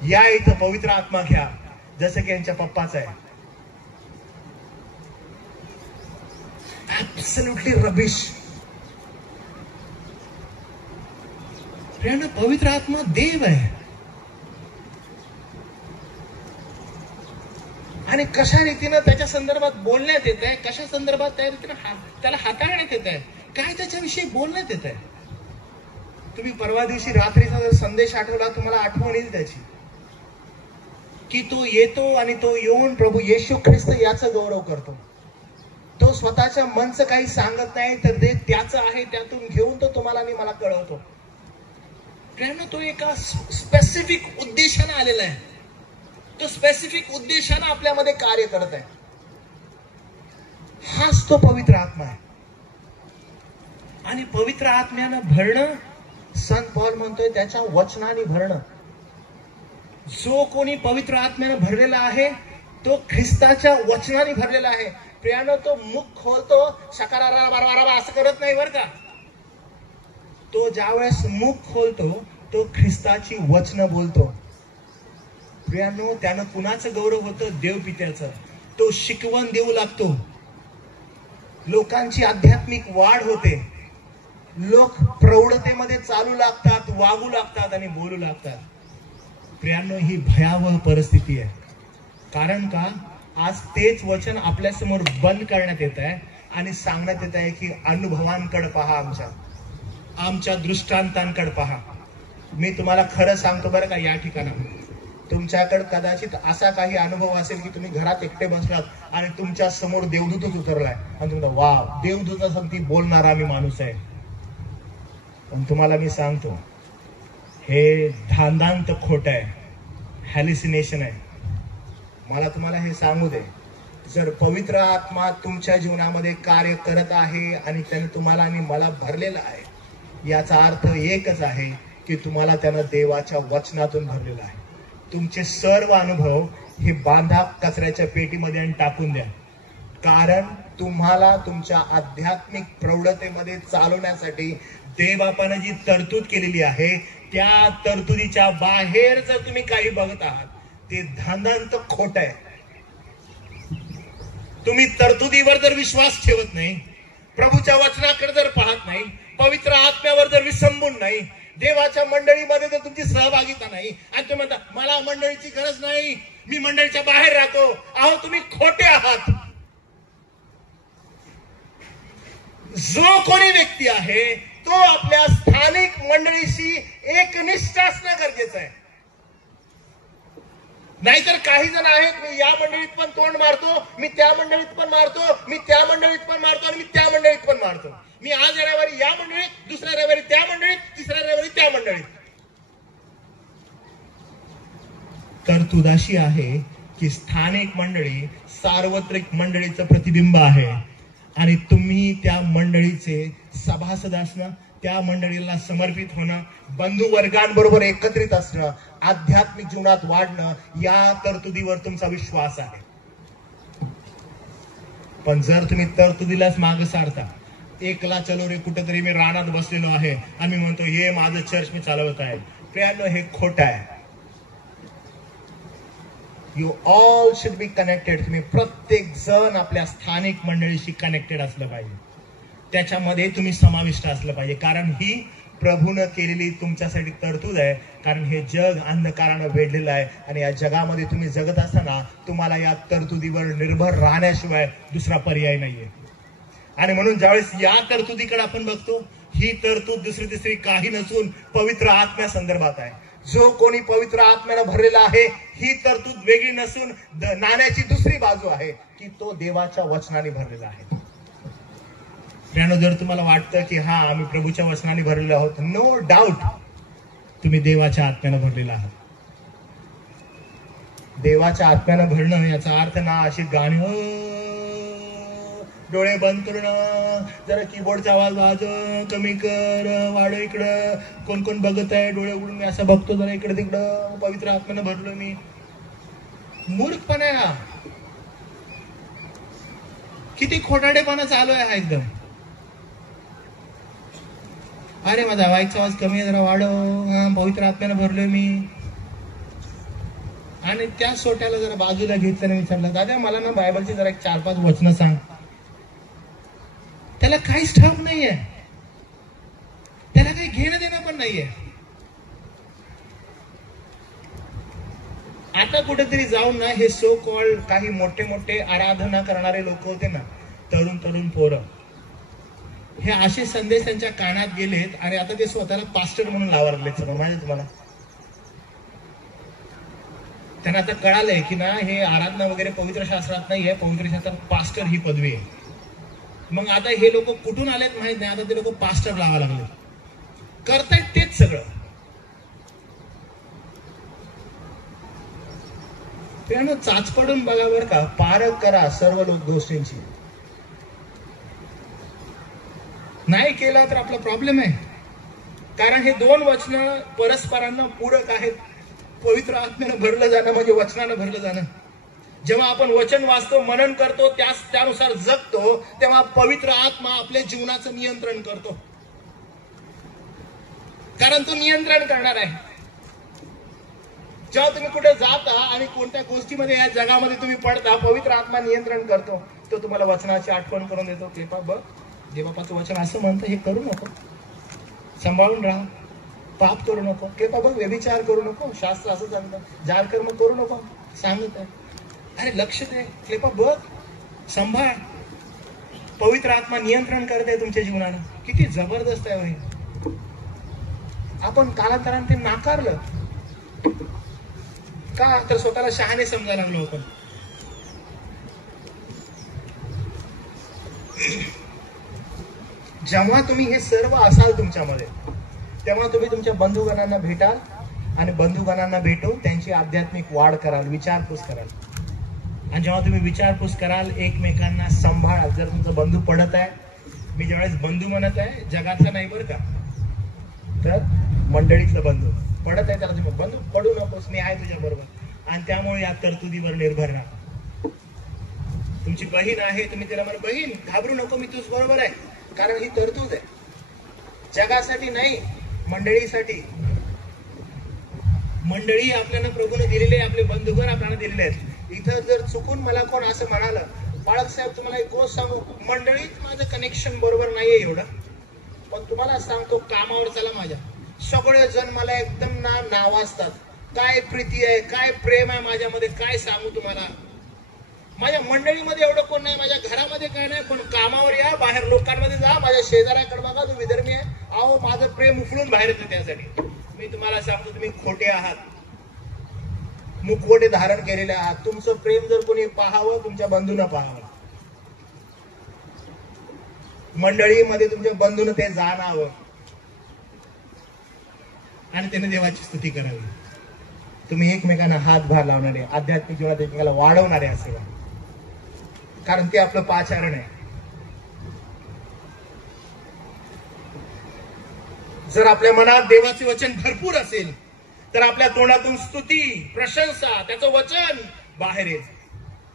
या इथं पवित्र आत्मा घ्या, जसं की यांच्या पप्पाच आहे. Absolutely rubbish. प्रियानो पवित्र आत्मा देव आहे. आणि कशा रीतीनं त्याच्या संदर्भात बोलण्यात येत आहे, कशा संदर्भात त्या रीतीनं त्याला हाताळण्यात येत आहे, काय त्याच्याविषयी बोलण्यात येत आहे. तुम्ही परवा दिवशी रात्रीचा जर संदेश आठवला तुम्हाला आठवण येईल त्याची, की तो येतो आणि तो येऊन प्रभू येशू ख्रिस्त याचं गौरव करतो. तो स्वतःच्या मनचं काही सांगत नाही तर ते त्याचं आहे, त्यातून घेऊन तो तुम्हाला आणि मला कळवतो. कारण तो एका स्पेसिफिक उद्देशाने आलेला आहे, तो स्पेसिफिक उद्देशाने आपल्यामध्ये कार्य करत आहे. हाच तो पवित्र आत्मा आहे. आणि पवित्र आत्म्यानं भरणं, संत पौल म्हणतोय त्याच्या वचनाने भरणं. जो कोणी पवित्र आत्म्यानं भरलेला आहे तो ख्रिस्ताच्या वचनाने भरलेला आहे. प्रियानो तो मुख खोलतो, शकारारा बाराबा असं करत नाही बरं का. तो ज्यावेळेस मुख खोलतो तो ख्रिस्ताची वचनं बोलतो. प्रियानो त्यानं कुणाचं गौरव होतं? देवपित्याचं. तो शिकवण देऊ लागतो, लोकांची आध्यात्मिक वाढ होते, लोक प्रौढतेमध्ये चालू लागतात, वागू लागतात आणि बोलू लागतात. प्रियानो ही भयावह परिस्थिती आहे. कारण का आज तेच वचन आपल्या समोर बंद करण्यात येत आहे आणि सांगण्यात येत आहे की अनुभवांकडे पहा, आमच्या दृष्टांतांकडे पहा. मी तुम्हाला खरं सांगतो बरं का, या ठिकाणी तुमच्याकडे कदाचित असा काही अनुभव असेल की तुम्ही घरात एकटे बसलात आणि तुमच्या समोर देवदूतच उतरलाय आणि तुम्ही वा देवदूत ती बोलणारा मी माणूस आहे. पण तुम्हाला मी सांगतो, हे धांदांत खोट आहे, हॅल्युसिनेशन आहे. मला तुम्हाला हे सांगू दे, जर पवित्र आत्मा तुमच्या जीवनामध्ये कार्य करत आहे आणि त्याने तुम्हाला आणि मला भरलेलं आहे, याचा अर्थ एकच आहे की तुम्हाला त्यानं देवाच्या वचनातून भरलेलं आहे. तुमचे सर्व अनुभव हे बांधा कचऱ्याच्या पेटीमध्ये आणि टाकून द्या, कारण तुम्हाला तुमच्या आध्यात्मिक प्रौढतेमध्ये चालवण्यासाठी देवबापानं जी तरतूद केलेली आहे, त्या तरतुदीच्या बाहेर जर तुम्ही काही बघत आहात, ते धांदांत खोट आहे. तुम्ही तरतुदीवर जर विश्वास ठेवत नाही, प्रभूच्या वचनाकडे जर पाहत नाही, पवित्र आत्म्यावर जर विसंबून नाही, देवाच्या मंडळीमध्ये जर तुमची सहभागिता नाही आणि तुम्ही म्हणता मला मंडळीची गरज नाही, मी मंडळीच्या बाहेर राहतो, अहो तुम्ही खोटे आहात. जो कोणी व्यक्ती आहे तो आपल्या स्थानिक मंडळीशी एकनिष्ठ असणं गरजेचं आहे. नाहीतर काही जण आहेत, मी या मंडळीत पण तोंड मारतो, मी त्या मंडळीत पण मारतो, मी त्या मंडळीत पण मारतो आणि मी त्या मंडळीत पण मारतो. मी आज रविवारी या मंडळीत, दुसऱ्या रविवारी त्या मंडळीत, तिसऱ्या रविवारी त्या मंडळीत. तरतूद अशी आहे की स्थानिक मंडळी सार्वत्रिक मंडळीचं प्रतिबिंब आहे आणि तुम्ही त्या मंडळीचे सभासद असणं, त्या मंडळीला समर्पित होणं, बंधू वर्गांबरोबर एकत्रित असणं, आध्यात्मिक जीवनात वाढणं, या तरतुदीवर तुमचा विश्वास आहे. पण जर तुम्ही तरतुदीलाच मागे सारता, एकला चलो रे, कुठेतरी मी रानात बसलेलो आहे आणि मी म्हणतो हे माझं चर्च मी चालवत आहे, प्रियांनो हे खोटं आहे. You all should be connected. तुम्ही प्रत्येक जण आपल्या स्थानिक मंडळीशी कनेक्टेड असलं पाहिजे, त्याच्यामध्ये तुम्ही समाविष्ट असलं पाहिजे, कारण ही प्रभूनं केलेली तुमच्यासाठी तरतूद आहे. कारण हे जग अंधकारानं वेढलेलं आहे आणि या जगामध्ये तुम्ही जगत असताना तुम्हाला या तरतुदीवर निर्भर राहण्याशिवाय दुसरा पर्याय नाहीये. आणि म्हणून ज्यावेळेस या तरतुदीकडे आपण बघतो, ही तरतूद दुसरी तिसरी काही नसून पवित्र आत्म्या संदर्भात आहे. जो कोणी पवित्र आत्म्यानं भरलेला आहे, ही तरतूद वेगळी नसून नाण्याची दुसरी बाजू आहे की तो देवाच्या वचनाने भरलेला आहे. त्यानं जर तुम्हाला वाटतं की हा आम्ही प्रभूच्या वचनाने भरलेलो आहोत, नो डाऊट तुम्ही देवाच्या आत्म्यानं भरलेला आहात. देवाच्या आत्म्यानं भरणं याचा अर्थ ना अशी गाणी डोळे बंद करून जरा कीबोर्डचा आवाज वाजव, कमी कर, वाढव, इकडं कोण कोण बघत आहे, डोळे उघडून मी असं बघतो, जरा इकडे तिकडं, पवित्र आत्म्यानं भरलो मी. मूर्खपणा आहे हा. किती खोटाडेपणा चालू आहे हा एकदम. अरे माझा वाईकचा आवाज कमी आहे, जरा वाढव, पवित्र आत्म्यानं भरलोय मी. आणि त्या सोट्याला जरा बाजूला घेतलं आणि विचारलं, दादा मला ना बायबलची जरा 4-5 वचनं सांग. त्याला काहीच ठाऊक नाहीये, त्याला काही घेणं देणं पण नाहीये. आता कुठेतरी जाऊन ना हे सो कॉल्ड काही मोठे मोठे आराधना करणारे लोक होते ना, तरुण तरुण पोरं, हे असे संदेश त्यांच्या कानात गेलेत आणि आता ते स्वतःला पास्टर म्हणून लावा लागलेत. सगळं माहिती तुम्हाला. त्यांना आता कळालंय की ना हे आराधना वगैरे पवित्र शास्त्रात नाहीये, पवित्र शास्त्रात पास्टर ही पदवी आहे. मग आता हे लोक कुठून आलेत माहित नाही, आता ते लोक पास्टर लावा लागले, करतायत तेच सगळं. त्यानं चाचपडून बघा बरं का, पारख करा सर्व लोक गोष्टींची. नाही केलं तर आपला प्रॉब्लेम आहे, कारण हे दोन वचनं परस्परांना पूरक आहेत. पवित्र आत्म्यानं भरलं जाणं म्हणजे वचनानं भरलं जाणं. जेव्हा आपण वचन वाचतो, मनन करतो, त्यानुसार जगतो, तेव्हा पवित्र आत्मा आपल्या जीवनाचं नियंत्रण करतो, कारण तो नियंत्रण करणार आहे. जेव्हा तुम्ही कुठे जाता आणि कोणत्या गोष्टीमध्ये या जगामध्ये तुम्ही पडता, पवित्र आत्मा नियंत्रण करतो. तो तुम्हाला वचनाची आठवण करून देतो. कृपा बघ, देवबापाचं वचन असं म्हणतं, हे करू नको, सांभाळून राहा, पाप करू नको. कृपा बघ, व्यभिचार करू नको, शास्त्र असं सांगतं, जार कर्म करू नको सांगत आहे. अरे लक्ष दे, कृपा बघ, सांभाळ. पवित्र आत्मा नियंत्रण करत आहे तुमच्या जीवनानं. किती जबरदस्त आहे. आपण कालांतराने ते नाकारलं का, तर स्वतःला शहाणे समजायला लागलो आपण. जेव्हा तुम्ही हे सर्व असाल तुमच्यामध्ये, तेव्हा तुम्ही तुमच्या बंधुगणांना भेटाल आणि बंधुगणांना भेटून त्यांची आध्यात्मिक वाढ कराल, विचारपूस कराल. आणि जेव्हा तुम्ही विचारपूस कराल, एकमेकांना सांभाळाल. जर तुमचा बंधू पडत आहे, मी ज्यावेळेस बंधू म्हणत आहे जगातला नाही बरं का, तर मंडळीतलं बंधू पडत आहे त्याला तुम्ही बंधू पडू नकोस, मी आहे तुझ्या बरोबर. आणि त्यामुळे या तरतुदीवर निर्भर राहा. तुमची बहीण आहे, तुम्ही तिला म्हणा बहीण घाबरू नको, मी तुझ बरोबर आहे. कारण ही तरतूद आहे, जगासाठी नाही, मंडळीसाठी. मंडळी आपल्याला प्रभूने दिलेले, आपले बंधुगण आपल्याला दिलेले आहेत. इथं जर चुकून मला कोण असं म्हणालं, बाळक साहेब तुम्हाला एक गोष्ट सांगू, मंडळीत माझं कनेक्शन बरोबर नाहीये एवढं, पण तुम्हाला सांगतो कामावर चला माझ्या, सगळे जण मला एकदम नावाजतात. काय प्रीती आहे, काय प्रेम आहे माझ्यामध्ये, काय सांगू तुम्हाला. माझ्या मंडळीमध्ये एवढं कोण नाही, माझ्या घरामध्ये काय नाही, पण कामावर या, बाहेर लोकांमध्ये जा, माझ्या शेजाऱ्याकडे बघा, तो विधर्मी आहे, अहो माझं प्रेम उफळून बाहेर येतं त्यासाठी. मी तुम्हाला सांगतो तुम्ही खोटे आहात, मुखवटे धारण केलेले आहात. तुमचं प्रेम जर कोणी पाहावं, तुमच्या बंधूंना पाहावं, मंडळीमध्ये तुमच्या बंधून ते जाणावं आणि त्याने देवाची स्तुती करावी. तुम्ही एकमेकांना हातभार लावणारे, आध्यात्मिक जीवनात एकमेकाला वाढवणारे असेल, कारण ते आपलं पाचारण आहे. जर आपल्या मनात देवाचे वचन भरपूर असेल तर आपल्या तोंडातून स्तुती, प्रशंसा, त्याचं वचन बाहेर येत.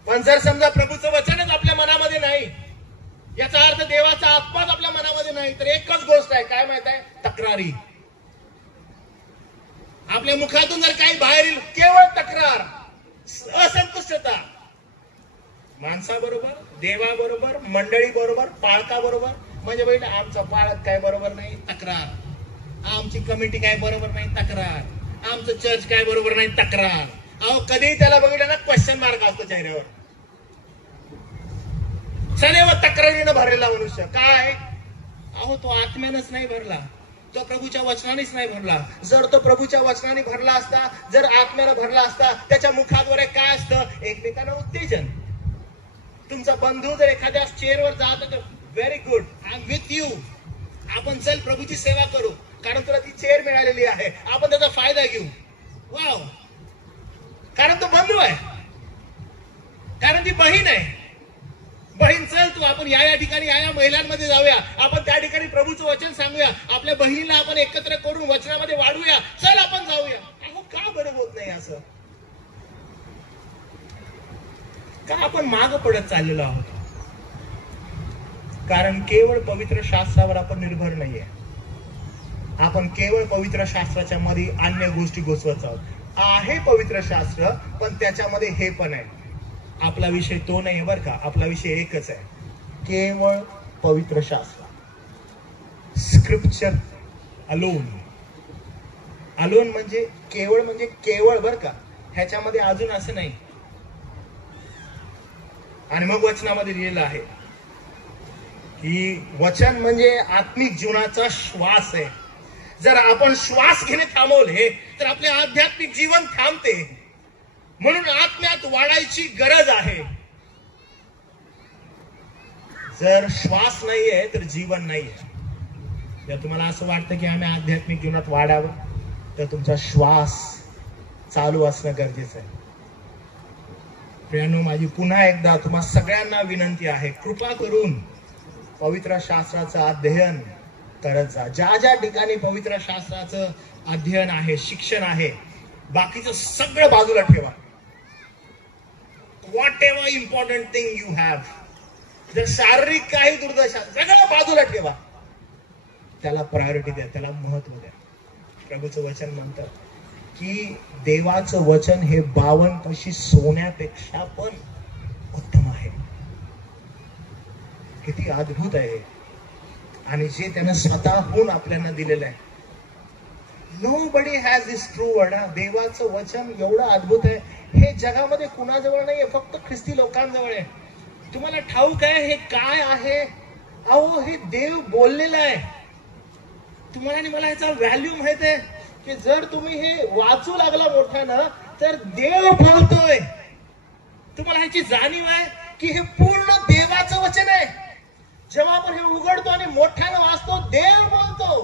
पण जर समजा प्रभूचं वचनच आपल्या मनामध्ये नाही, याचा अर्थ देवाचा आत्माच आपल्या मनामध्ये नाही, तर एकच गोष्ट आहे, काय माहित आहे, तक्रारी. आपल्या मुखातून जर काही बाहेर येईल, केवळ तक्रार, असंतुष्टता, माणसाबरोबर, देवाबरोबर, मंडळी बरोबर, पाळका बरोबर. म्हणजे बैल आमचा पाळक काय बरोबर नाही, तक्रार. आमची कमिटी काय बरोबर नाही, तक्रार. आमचं चर्च काय बरोबर नाही, तक्रार. अहो कधीही त्याला बघितलं ना, क्वेश्चन मार्क असतो चेहऱ्यावर. सदैव तक्रारीनं भरलेला मनुष्य. काय, अहो तो आत्म्यानंच नाही भरला, तो प्रभूच्या वचनानेच नाही भरला. जर तो प्रभूच्या वचनाने भरला असता, जर आत्म्यानं भरला असता, त्याच्या मुखाद्वारे काय असतं, एकमेकांना उत्तेजन. तुमचा बंधू जर एखाद्या चेअरवर जात तर very good, I am with you, आपण चल प्रभूची सेवा करू, कारण तुला ती चेअर मिळालेली आहे, आपण त्याचा फायदा घेऊ. वाव, कारण तो बंधू आहे, कारण ती बहीण आहे. बहीण चल तू, आपण या ठिकाणी या महिलांमध्ये जाऊया, आपण त्या ठिकाणी प्रभूचं वचन सांगूया, आपल्या बहिणीला आपण एकत्र करून वचनामध्ये वाढूया, चल आपण जाऊया. अहो का बरं होत नाही असं? का आपण माग पडत चाललेलो आहोत? कारण केवळ पवित्र शास्त्रावर आपण निर्भर नाहीये. आपण केवळ पवित्र शास्त्राच्या मध्ये अन्य गोष्टी घुसवत आहोत. आहे पवित्र शास्त्र, पण त्याच्यामध्ये हे पण आहे. आपला विषय तो नाही बरं का, आपला विषय एकच आहे, केवळ पवित्र शास्त्र, स्क्रिप्चर अलोन. अलोन म्हणजे केवळ बरं का, ह्याच्यामध्ये अजून असं नाही. आणि मग वचनामध्ये लिहिलेलं आहे की वचन म्हणजे आत्मिक जीवनाचा श्वास आहे. जर आपण श्वास घेणे थांबवले तर आपले आध्यात्मिक जीवन थांबते. म्हणून आत्म्यात वाढायची गरज आहे. जर श्वास नाहीये तर जीवन नाहीये. जर तुम्हाला असं वाटतं की आम्ही आध्यात्मिक जीवनात वाढावं, तर तुमचा श्वास चालू असणं गरजेचं आहे. प्रियांनो, माझी पुन्हा एकदा तुम्हा सगळ्यांना विनंती आहे, कृपा करून पवित्र शास्त्राचं अध्ययन करत जा. ज्या ज्या ठिकाणी पवित्र शास्त्राचं अध्ययन आहे, शिक्षण आहे, बाकीचं सगळं बाजूला ठेवा. What ever important thing you have, जर शारीरिक काही दुर्दशा, सगळं बाजूला ठेवा. त्याला प्रायोरिटी द्या, त्याला महत्व द्या. प्रभूचं वचन म्हणतं की देवाचं वचन हे 52 पशी सोन्यापेक्षा पण उत्तम आहे. किती अद्भुत आहे. आणि जे त्यानं स्वतःहून आपल्याला दिलेलं आहे. Nobody has this true word. देवाचं वचन एवढं अद्भुत आहे, हे जगामध्ये कुणाजवळ नाहीये, फक्त ख्रिस्ती लोकांजवळ आहे. तुम्हाला ठाऊक आहे हे काय आहे? अहो हे देव बोललेलं आहे. तुम्हाला आणि मला ह्याचा व्हॅल्यू माहित आहे की जर तुम्ही हे वाचू लागला मोठ्यानं तर देव बोलतोय. तुम्हाला ह्याची जाणीव आहे की हे पूर्ण देवाचं वचन आहे. जेव्हा आपण हे उघडतो आणि मोठ्यानं वाचतो, देव बोलतो.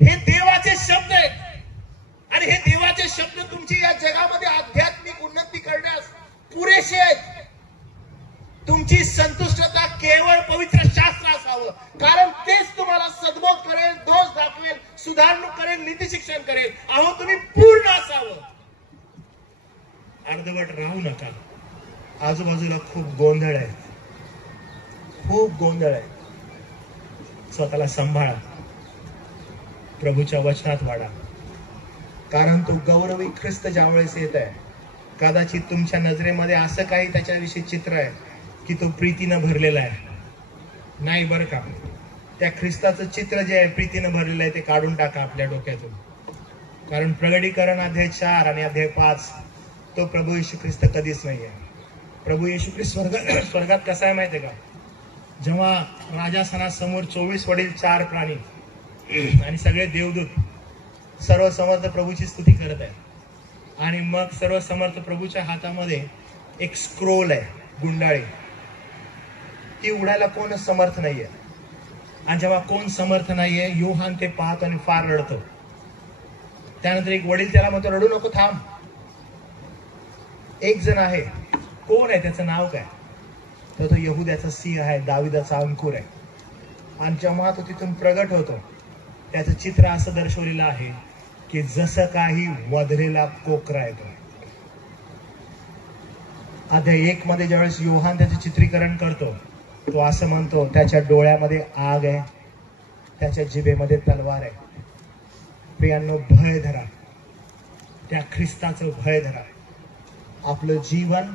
हे देवाचे शब्द आहेत आणि हे देवाचे शब्द तुमची या जगामध्ये आध्यात्मिक उन्नती करण्यास पुरेसे आहेत. तुमची संतुष्टता केवळ पवित्र शास्त्र असावं, कारण तेच तुम्हाला सद्बोध करेल, दोष दाखवेल, सुधारणूक करेल, नीती शिक्षण करेल. अहो तुम्ही पूर्ण असावं, अर्धवट राहू नका. आजूबाजूला खूप गोंधळ आहे, खूप गोंधळ आहे. स्वतःला सांभाळा, प्रभूच्या वचनात वाढा, कारण तो गौरवी ख्रिस्त ज्यावेळेस येत आहे, कदाचित तुमच्या नजरेमध्ये असं काही त्याच्याविषयी चित्र आहे की तो प्रीतीनं भरलेला आहे. नाही बरं का, त्या ख्रिस्ताचं चित्र जे आहे प्रीतीनं भरलेलं आहे ते काढून टाका आपल्या डोक्यातून. कारण प्रगटीकरण अध्याय 4 आणि अध्याय 5 तो प्रभू येशू ख्रिस्त कधीच नाहीये. प्रभू येशू ख्रिस्त स्वर्गात कसा आहे माहितीये का? जेव्हा राजासनासमोर 24 वडील 4 प्राणी आणि सगळे देवदूत सर्व समर्थ प्रभूची स्तुती करत आहे, आणि मग सर्व समर्थ प्रभूच्या हातामध्ये एक स्क्रोल आहे, गुंडाळी. ती उडायला कोण समर्थ नाहीये. आणि जेव्हा कोण समर्थ नाहीये, योहान ते पाहतो आणि फार रडतो. त्यानंतर एक वडील त्याला म्हणतो, रडू नको, थांब. एक जण आहे, कोण आहे, त्याचं नाव काय? तर तो यहुद्याचा सिंह आहे, दाविदाचा अंकुर आहे. आणि जेव्हा तो तिथून प्रगट होतो, त्याचं चित्र असं दर्शवलेलं आहे की जसं काही वधलेला कोकरा येतो. अध्याय 1 मध्ये ज्यावेळेस योहान त्याचे चित्रीकरण करतो, तो असं म्हणतो, त्याच्या डोळ्यामध्ये आग आहे, त्याच्या जिभेमध्ये तलवार आहे. प्रियांनो, भय धरा, त्या ख्रिस्ताचं भय धरा. आपलं जीवन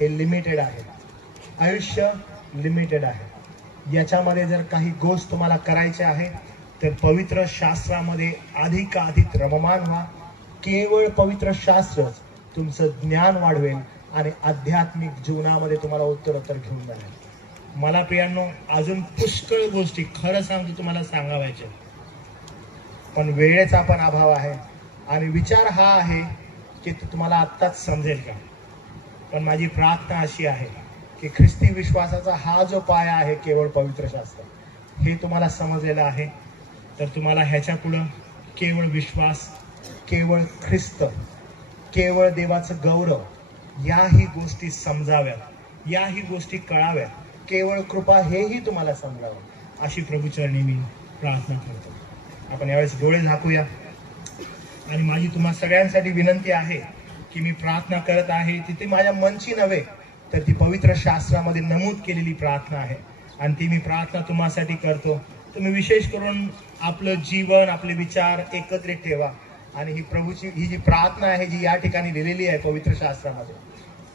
हे लिमिटेड आहे, आयुष्य लिमिटेड आहे. याच्यामध्ये जर काही गोष्ट तुम्हाला करायचे आहे तर पवित्र शास्त्रामध्ये अधिकाधिक रममान व्हा. केवळ पवित्र शास्त्रच तुमचं ज्ञान वाढवेल आणि आध्यात्मिक जीवनामध्ये तुम्हाला उत्तरोत्तर घेऊन जाईल. मला प्रियांनो अजून पुष्कळ गोष्टी खरं सांगतो तुम्हाला सांगावायच्या, पण वेळेचा पण अभाव आहे आणि विचार हा आहे की तुम्हाला आत्ताच समजेल का. पण माझी प्रार्थना अशी आहे की ख्रिस्ती विश्वासाचा हा जो पाया आहे केवळ पवित्र शास्त्र, हे तुम्हाला समजलेलं आहे तर तुम्हाला ह्याच्या पुढं केवळ विश्वास, केवळ ख्रिस्त, केवळ देवाचं गौरव, याही गोष्टी समजाव्यात, याही गोष्टी कळाव्यात, केवळ कृपा हेही तुम्हाला समजावं, अशी प्रभूचरणी मी प्रार्थना करतो. आपण यावेळेस डोळे झाकूया. आणि माझी तुम्हा सगळ्यांसाठी विनंती आहे की मी प्रार्थना करत आहे तिथे माझ्या मनची नव्हे तर ती पवित्र शास्त्रामध्ये नमूद केलेली प्रार्थना आहे, आणि ती मी प्रार्थना तुम्हासाठी करतो. तुम्ही विशेष करून आपलं जीवन, आपले विचार एकत्रित ठेवा आणि ही प्रभूची ही जी प्रार्थना आहे जी या ठिकाणी लिहिलेली आहे पवित्र शास्त्रामध्ये,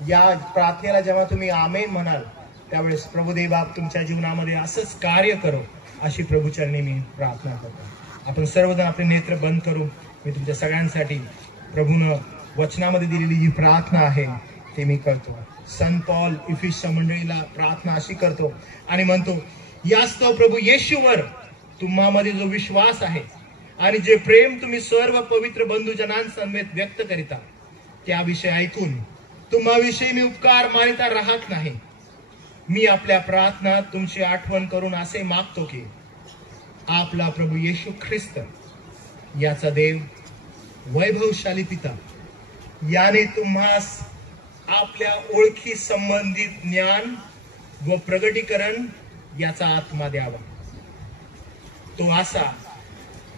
या प्रार्थनेला जेव्हा तुम्ही आमेन म्हणाल त्यावेळेस प्रभुदेव बाप तुमच्या जीवनामध्ये असंच कार्य करो, अशी प्रभूचरणी मी प्रार्थना करतो. आपण सर्वजण आपले नेत्र बंद करू. मी तुमच्या सगळ्यांसाठी प्रभूनं वचनामध्ये दिलेली जी प्रार्थना आहे ते मी करतो. संत पॉल इफिसच्या मंडळीला प्रार्थना अशी करतो आणि म्हणतो, यास्तव प्रभू येशूवर तुम्हामध्ये जो विश्वास आहे आणि जे प्रेम तुम्ही सर्व पवित्र बंधुजनांसमवेत व्यक्त करिता, त्याविषयी ऐकून तुम्हाविषयी मी उपकार मानिता राहत नाही. मी आपल्या प्रार्थनात तुमची आठवण करून असे मागतो की आपला प्रभू येशू ख्रिस्त याचा देव, वैभवशाली पिता, याने तुम्हास आपल्या ओळखी संबंधित ज्ञान व प्रगटीकरण याचा आत्मा द्यावा. तो असा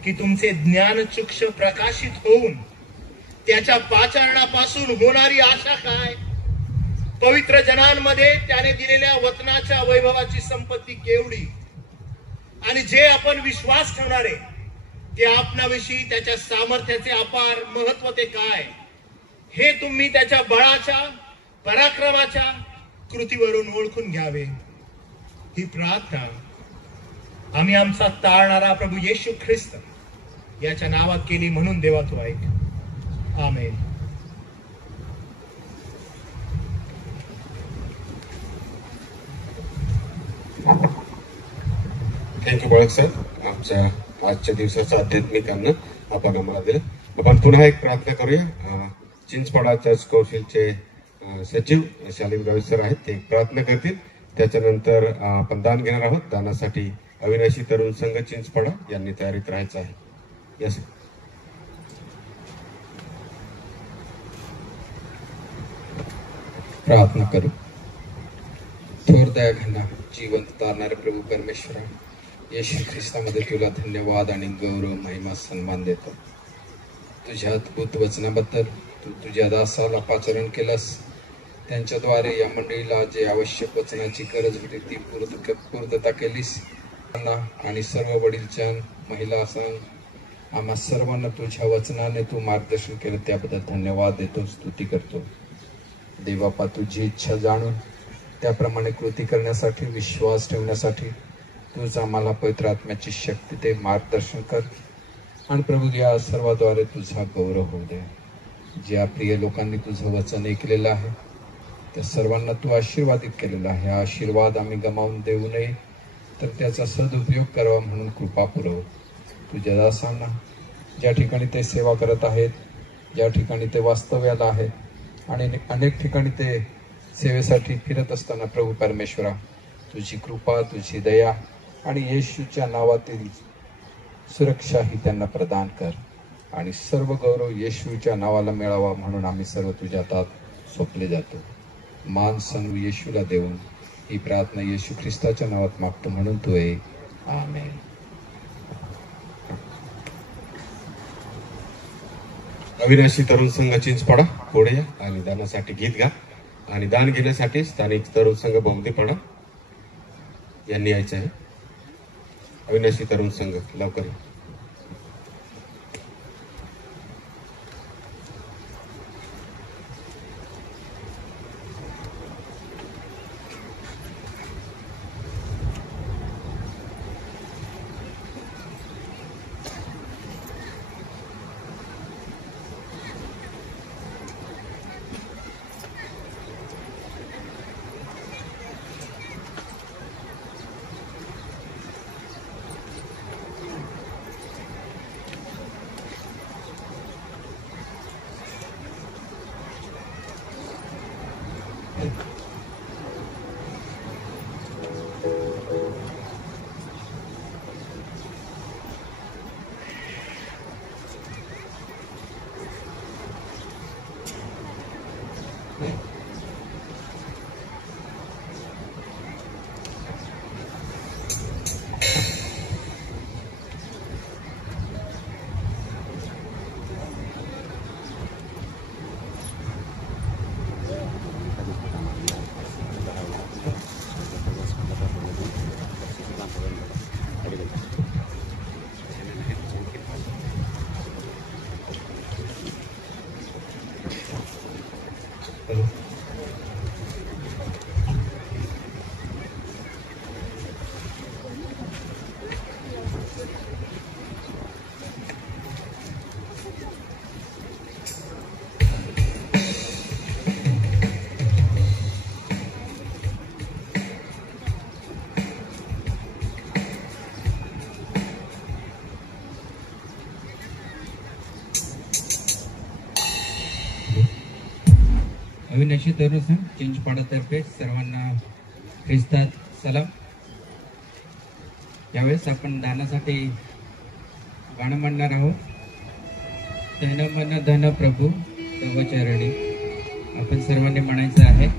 की तुमचे ज्ञानचक्षु प्रकाशित होऊन त्याच्या पाचारणापासून होणारी आशा काय, पवित्र जनांमध्ये त्याने दिलेल्या वचनाच्या वैभवाची संपत्ती केवढी, आणि जे आपण विश्वास ठेवणारे ते आपणाविषयी त्याच्या सामर्थ्याचे अपार महत्व ते काय, हे तुम्ही त्याच्या बळाच्या, पराक्रमाच्या कृतीवरून ओळखून घ्यावे. ही प्रार्थना आम्ही आमचा तारणारा प्रभू येशू ख्रिस्त याच्या नावात केली, म्हणून देवा तू ऐक. आमेन. थँक्यू बाळक सर, आमच्या आजच्या दिवसाचं आध्यात्मिक अन्न आपण आम्हाला दिलं. आपण पुन्हा एक प्रार्थना करूया. चिंचपाडा चर्च कौन्सिलचे सचिव शालीम गावी सर आहेत, ते एक प्रार्थना करतील. त्याच्यानंतर आपण दान घेणार आहोत. दानासाठी अविनाशी तरुण संघ चिंचपाडा यांनी तयारीत राहायचं आहे. यस. प्रार्थना करू. थोर दया घना जिवंत तारणारे प्रभू परमेश्वरा, येशू ख्रिस्तामध्ये तुला धन्यवाद आणि गौरव, महिमा, सन्मान देतो. तुझ्या अद्भुत वचनाबद्दल तू तुझ्या दासाला पाचारण केलंस. त्यांच्याद्वारे या मंडळीला जे आवश्यक वचनाची गरज होती ती पूर्तता केलीस. आणि सर्व वडीलचण महिला संघ आम्हा सर्वांना तुझ्या वचनाने तू मार्गदर्शन केलं त्याबद्दल धन्यवाद देतो, स्तुती करतो. देवापा तुझी इच्छा जाणून त्याप्रमाणे कृती करण्यासाठी, विश्वास ठेवण्यासाठी तूच आम्हाला पवित्र आत्म्याची शक्ती ते मार्गदर्शन कर. आणि प्रभू या सर्वाद्वारे तुझा गौरव होऊ दे. ज्या प्रिय लोकांनी तुझं वचन ऐकलेलं आहे त्या सर्वांना तू आशीर्वादित केलेला आहे. हा आशीर्वाद आम्ही गमावून देऊ नये तर त्याचा सदुपयोग करावा म्हणून कृपा पुरव. तुझ्या दासांना ज्या ठिकाणी ते सेवा करत आहेत, ज्या ठिकाणी ते वास्तव्याला आहेत आणि अनेक ठिकाणी ते सेवेसाठी फिरत असताना प्रभू परमेश्वरा तुझी कृपा, तुझी दया आणि येशूच्या नावातील सुरक्षा ही त्यांना प्रदान कर. आणि सर्व गौरव येशूच्या नावाला मिळावा म्हणून आम्ही सर्व तुझ्या हातात सोपले जातो. मान सन्मान येशूला देऊन ही प्रार्थना येशू ख्रिस्ताच्या नावात मागतो म्हणून तू ये. आमेन. अविनाशी तरुण संघ चिंचपाडा पुढे या आणि दानासाठी गीत गा. आणि दान घेण्यासाठी स्थानिक तरुण संघ बौद्धीपाडा यांनी यायचं आहे. अविनाशी तरुण संघ लवकर. अविनाशी तरुण संघ चिंचपाडातर्फे सर्वांना ख्रिस्तात सलाम. यावेळेस आपण दानासाठी गाणं म्हणणार आहोत. तन मन धन प्रभू तव चरणी. आपण सर्वांनी म्हणायचं आहे.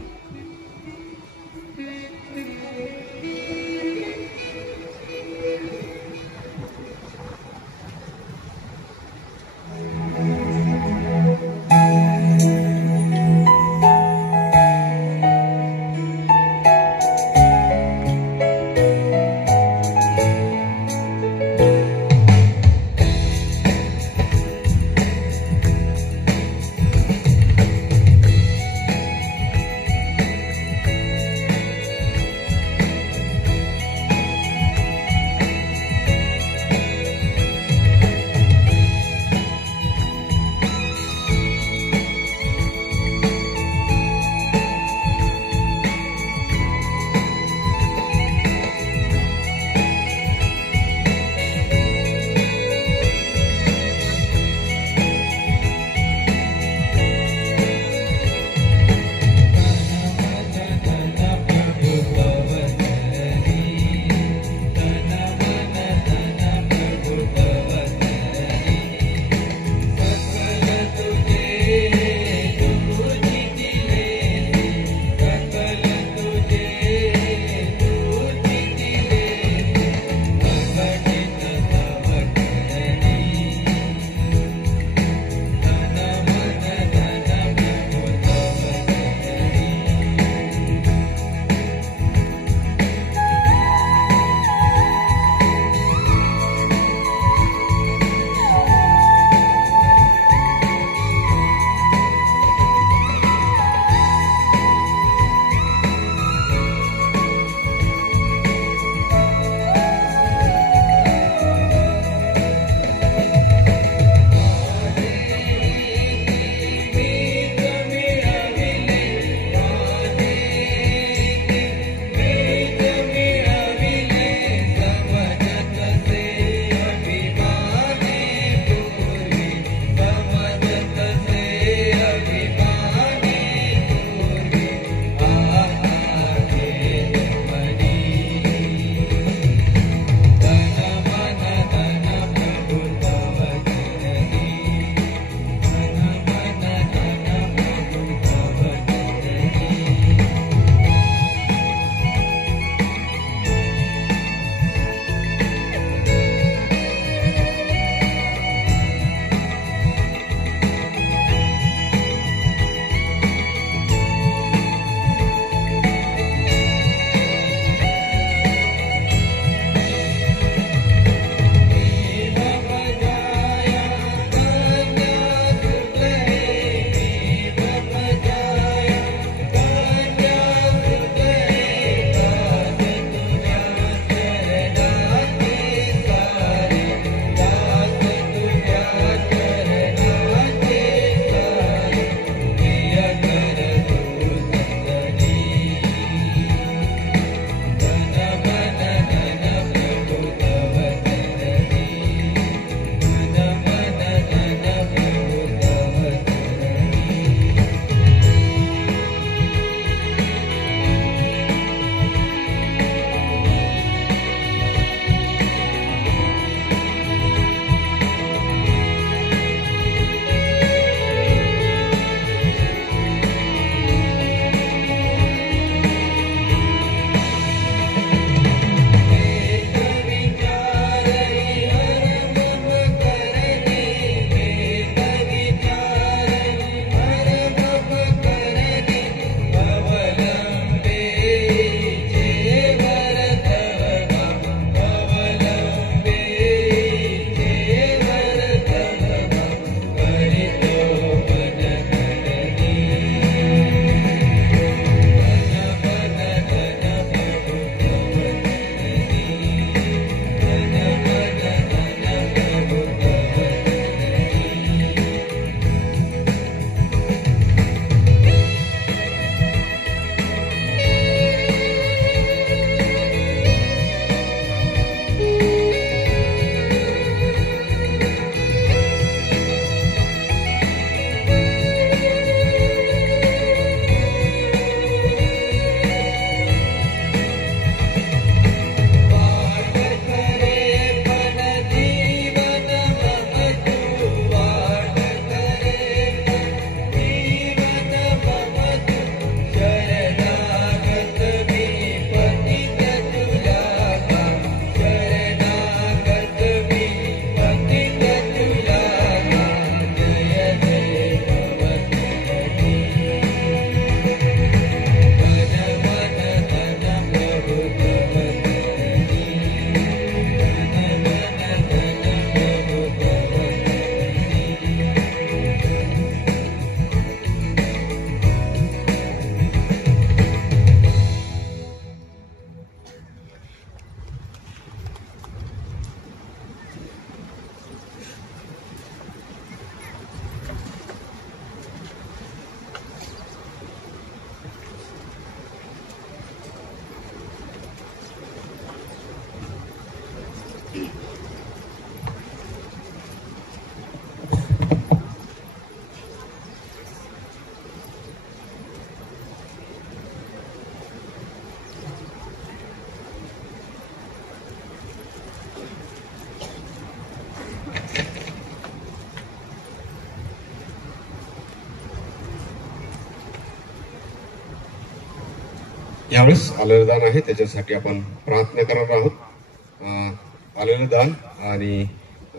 यावेळेस आलेलं दान आहे त्याच्यासाठी आपण प्रार्थना करणार आहोत। आलेलं दान आणि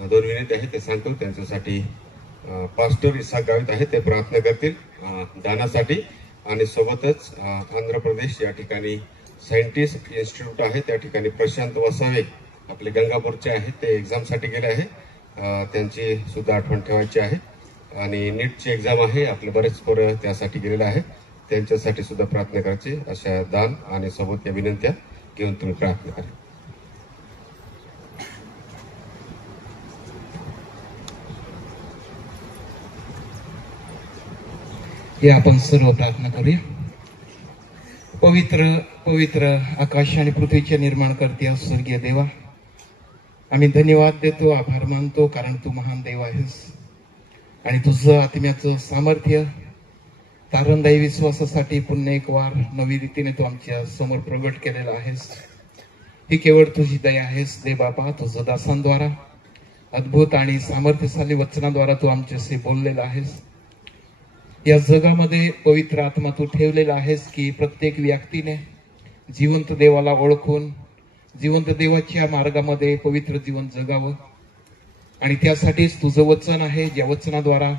2 विनंती आहे ते सांगतो त्यांच्यासाठी पास्टर इसाक गावित आहे ते प्रार्थना करतील दानासाठी। आणि सोबतच आंध्र प्रदेश या ठिकाणी सायंटिस्ट इन्स्टिट्यूट आहे त्या ठिकाणी प्रशांत वसावे आपले गंगापूरचे आहेत ते एक्झामसाठी गेले आहे, त्यांची सुद्धा आठवण ठेवायची आहे। आणि नीटची एक्झाम आहे आपले बरेच पोरं त्यासाठी गेलेले आहे त्यांच्यासाठी सुद्धा प्रार्थना करायची। अशा दान आणि सोबत या विनंत्या घेऊन तुम्ही प्रार्थना करा। हे आपण सर्व प्रार्थना करूया। पवित्र पवित्र आकाश आणि पृथ्वीचे निर्माण करते स्वर्गीय देवा, आम्ही धन्यवाद देतो, आभार मानतो, कारण तू महान देव आहेस आणि तुझं आत्म्याचं सामर्थ्य तारणदायी विश्वासासाठी पुन्हा एक वार नवी रीतीने तू आमच्या समोर प्रगट केलेला आहेस। ही केवळ तुझी दया आहेस दे बापा। तुझं दासांद्वारा अद्भुत आणि सामर्थ्यशाली वचनाद्वारा तू आमच्याशी बोललेला आहेस। या जगामध्ये पवित्र आत्मा तू ठेवलेला आहेस की प्रत्येक व्यक्तीने जिवंत देवाला ओळखून जिवंत देवाच्या मार्गामध्ये पवित्र जीवन जगावं आणि त्यासाठीच तुझं वचन आहे, ज्या वचनाद्वारा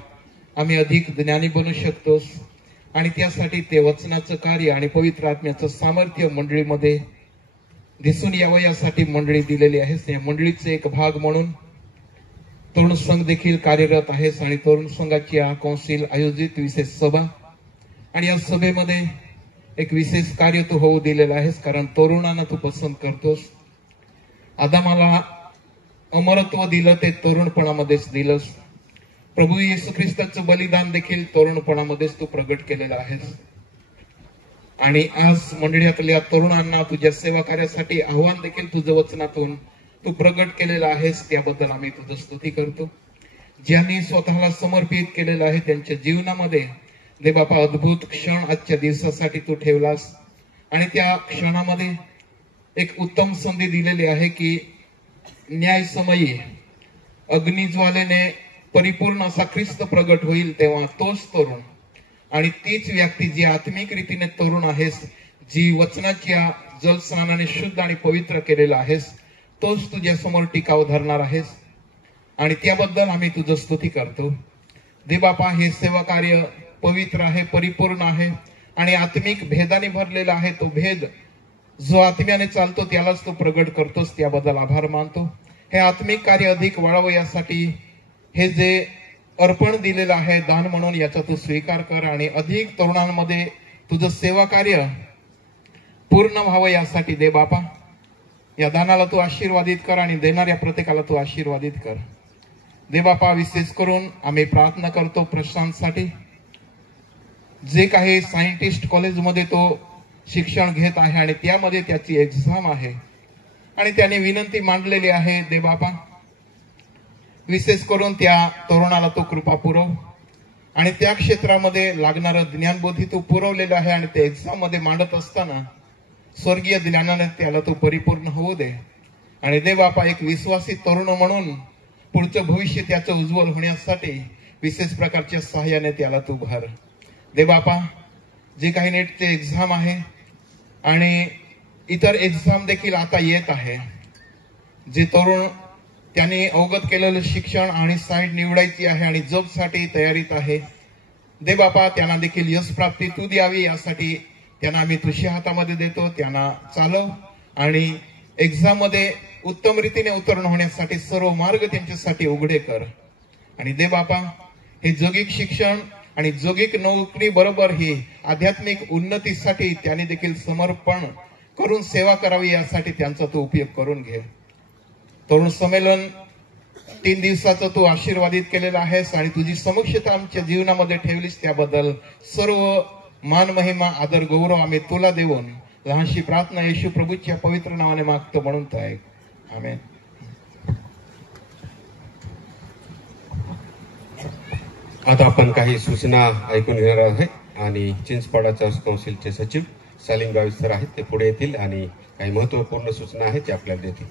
आम्ही अधिक ज्ञानी बनू शकतोस आणि त्यासाठी ते वचनाचं कार्य आणि पवित्र आत्म्याचं सामर्थ्य मंडळीमध्ये दिसून यावं यासाठी मंडळी दिलेली आहे। या मंडळीचे एक भाग म्हणून तरुण संघ देखील कार्यरत आहेस आणि तरुण संघाची कौन्सिल आयोजित विशेष सभा आणि या सभेमध्ये एक विशेष कार्य तू होऊ दिलेलं आहेस, कारण तरुणांना तू पसंत करतोस। आदामाला अमरत्व दिलं ते तरुणपणामध्येच दिलंस। प्रभू येशू ख्रिस्ताचं बलिदान देखील तरुणपणामध्येच तू प्रगट केलेलं आहेस आणि आज मंडळीतल्या तरुणांना तुझ्या सेवा कार्यासाठी आव्हान देखील तुझं वचनातून तू प्रगट केलेला आहेस, त्याबद्दल आम्ही तुझं स्तुती करतो। ज्यांनी स्वतःला समर्पित केलेलं आहे त्यांच्या जीवनामध्ये दे बापा अद्भुत क्षण आजच्या दिवसासाठी तू ठेवलास आणि त्या क्षणामध्ये एक उत्तम संधी दिलेली आहे की न्याय समयी अग्निज्वालेने परिपूर्ण असा ख्रिस्त प्रगट होईल तेव्हा तोच तरुण आणि तीच व्यक्ती जी आत्मिक रीतीने तरुण आहेस, जी वचनाच्या जलस्नानाने शुद्ध आणि पवित्र केलेला आहेस, तोच तुझ्या समोर टिकाव धरणार आहेस आणि त्याबद्दल आम्ही तुझं स्तुती करतो। दे बापा हे सेवा कार्य पवित्र आहे, परिपूर्ण आहे आणि आत्मिक भेदाने भरलेला आहे। तो भेद जो आत्म्याने चालतो त्यालाच तो प्रगट करतोस, त्याबद्दल आभार मानतो। हे आत्मिक कार्य अधिक वाढावं यासाठी हे जे अर्पण दिलेलं आहे दान म्हणून याचा तू स्वीकार कर आणि अधिक तरुणांमध्ये तुझं सेवा कार्य पूर्ण व्हावं यासाठी दे बापा या दानाला तू आशीर्वादित कर आणि देणाऱ्या प्रत्येकाला तू आशीर्वादित कर दे बापा। विशेष करून आम्ही प्रार्थना करतो प्रशांतसाठी, जे काही सायंटिस्ट कॉलेजमध्ये तो शिक्षण घेत आहे आणि त्यामध्ये त्याची एक्झाम आहे आणि त्याने विनंती मांडलेली आहे दे बापा, विशेष करून त्या तरुणाला तो कृपा पुरव आणि त्या क्षेत्रामध्ये लागणारं ज्ञानबुद्धी तू पुरवलेलं आहे आणि ते एक्झाम मध्ये मांडत असताना स्वर्गीय ज्ञानाने त्याला तो परिपूर्ण होऊ दे आणि दे बापा एक विश्वासी तरुण म्हणून पुढचं भविष्य त्याचं उज्ज्वल होण्यासाठी विशेष प्रकारच्या सहाय्याने त्याला तू भर दे बापा। जे काही नीटचे एक्झाम आहे आणि इतर एक्झाम देखील आता येत आहे, जे तरुण त्यांनी अवगत केलेलं शिक्षण आणि साईड निवडायची आहे आणि जॉबसाठी तयारीत आहे दे बापा, त्यांना देखील यश प्राप्ती तू द्यावी यासाठी त्यांना आम्ही तुझ्या हातामध्ये देतो। त्यांना चालव आणि एक्झाम मध्ये उत्तम रीतीने उत्तीर्ण होण्यासाठी सर्व मार्ग त्यांच्यासाठी उघडे कर आणि दे बापा हे जगिक शिक्षण आणि जगिक नोकरी बरोबर ही आध्यात्मिक उन्नतीसाठी त्यांनी देखील समर्पण करून सेवा करावी यासाठी त्यांचा तू उपयोग करून घे। तरुण संमेलन 3 दिवसाचं तू आशीर्वादित केलेलं आहेस आणि तुझी समक्षता आमच्या जीवनामध्ये ठेवलीस, त्याबद्दल सर्व मान महिमा आदर गौरव आम्ही तुला देऊन लहानशी प्रार्थना येशू प्रभूच्या पवित्र नावाने मागतो म्हणून तो ऐक, आमेन। आता आपण काही सूचना ऐकून घेणार आहोत आणि चिंचपाडा चर्च कौन्सिलचे सचिव शालिम गावित सर आहेत ते पुढे येतील आणि काही महत्त्वपूर्ण सूचना आहेत ते आपल्याला देतील।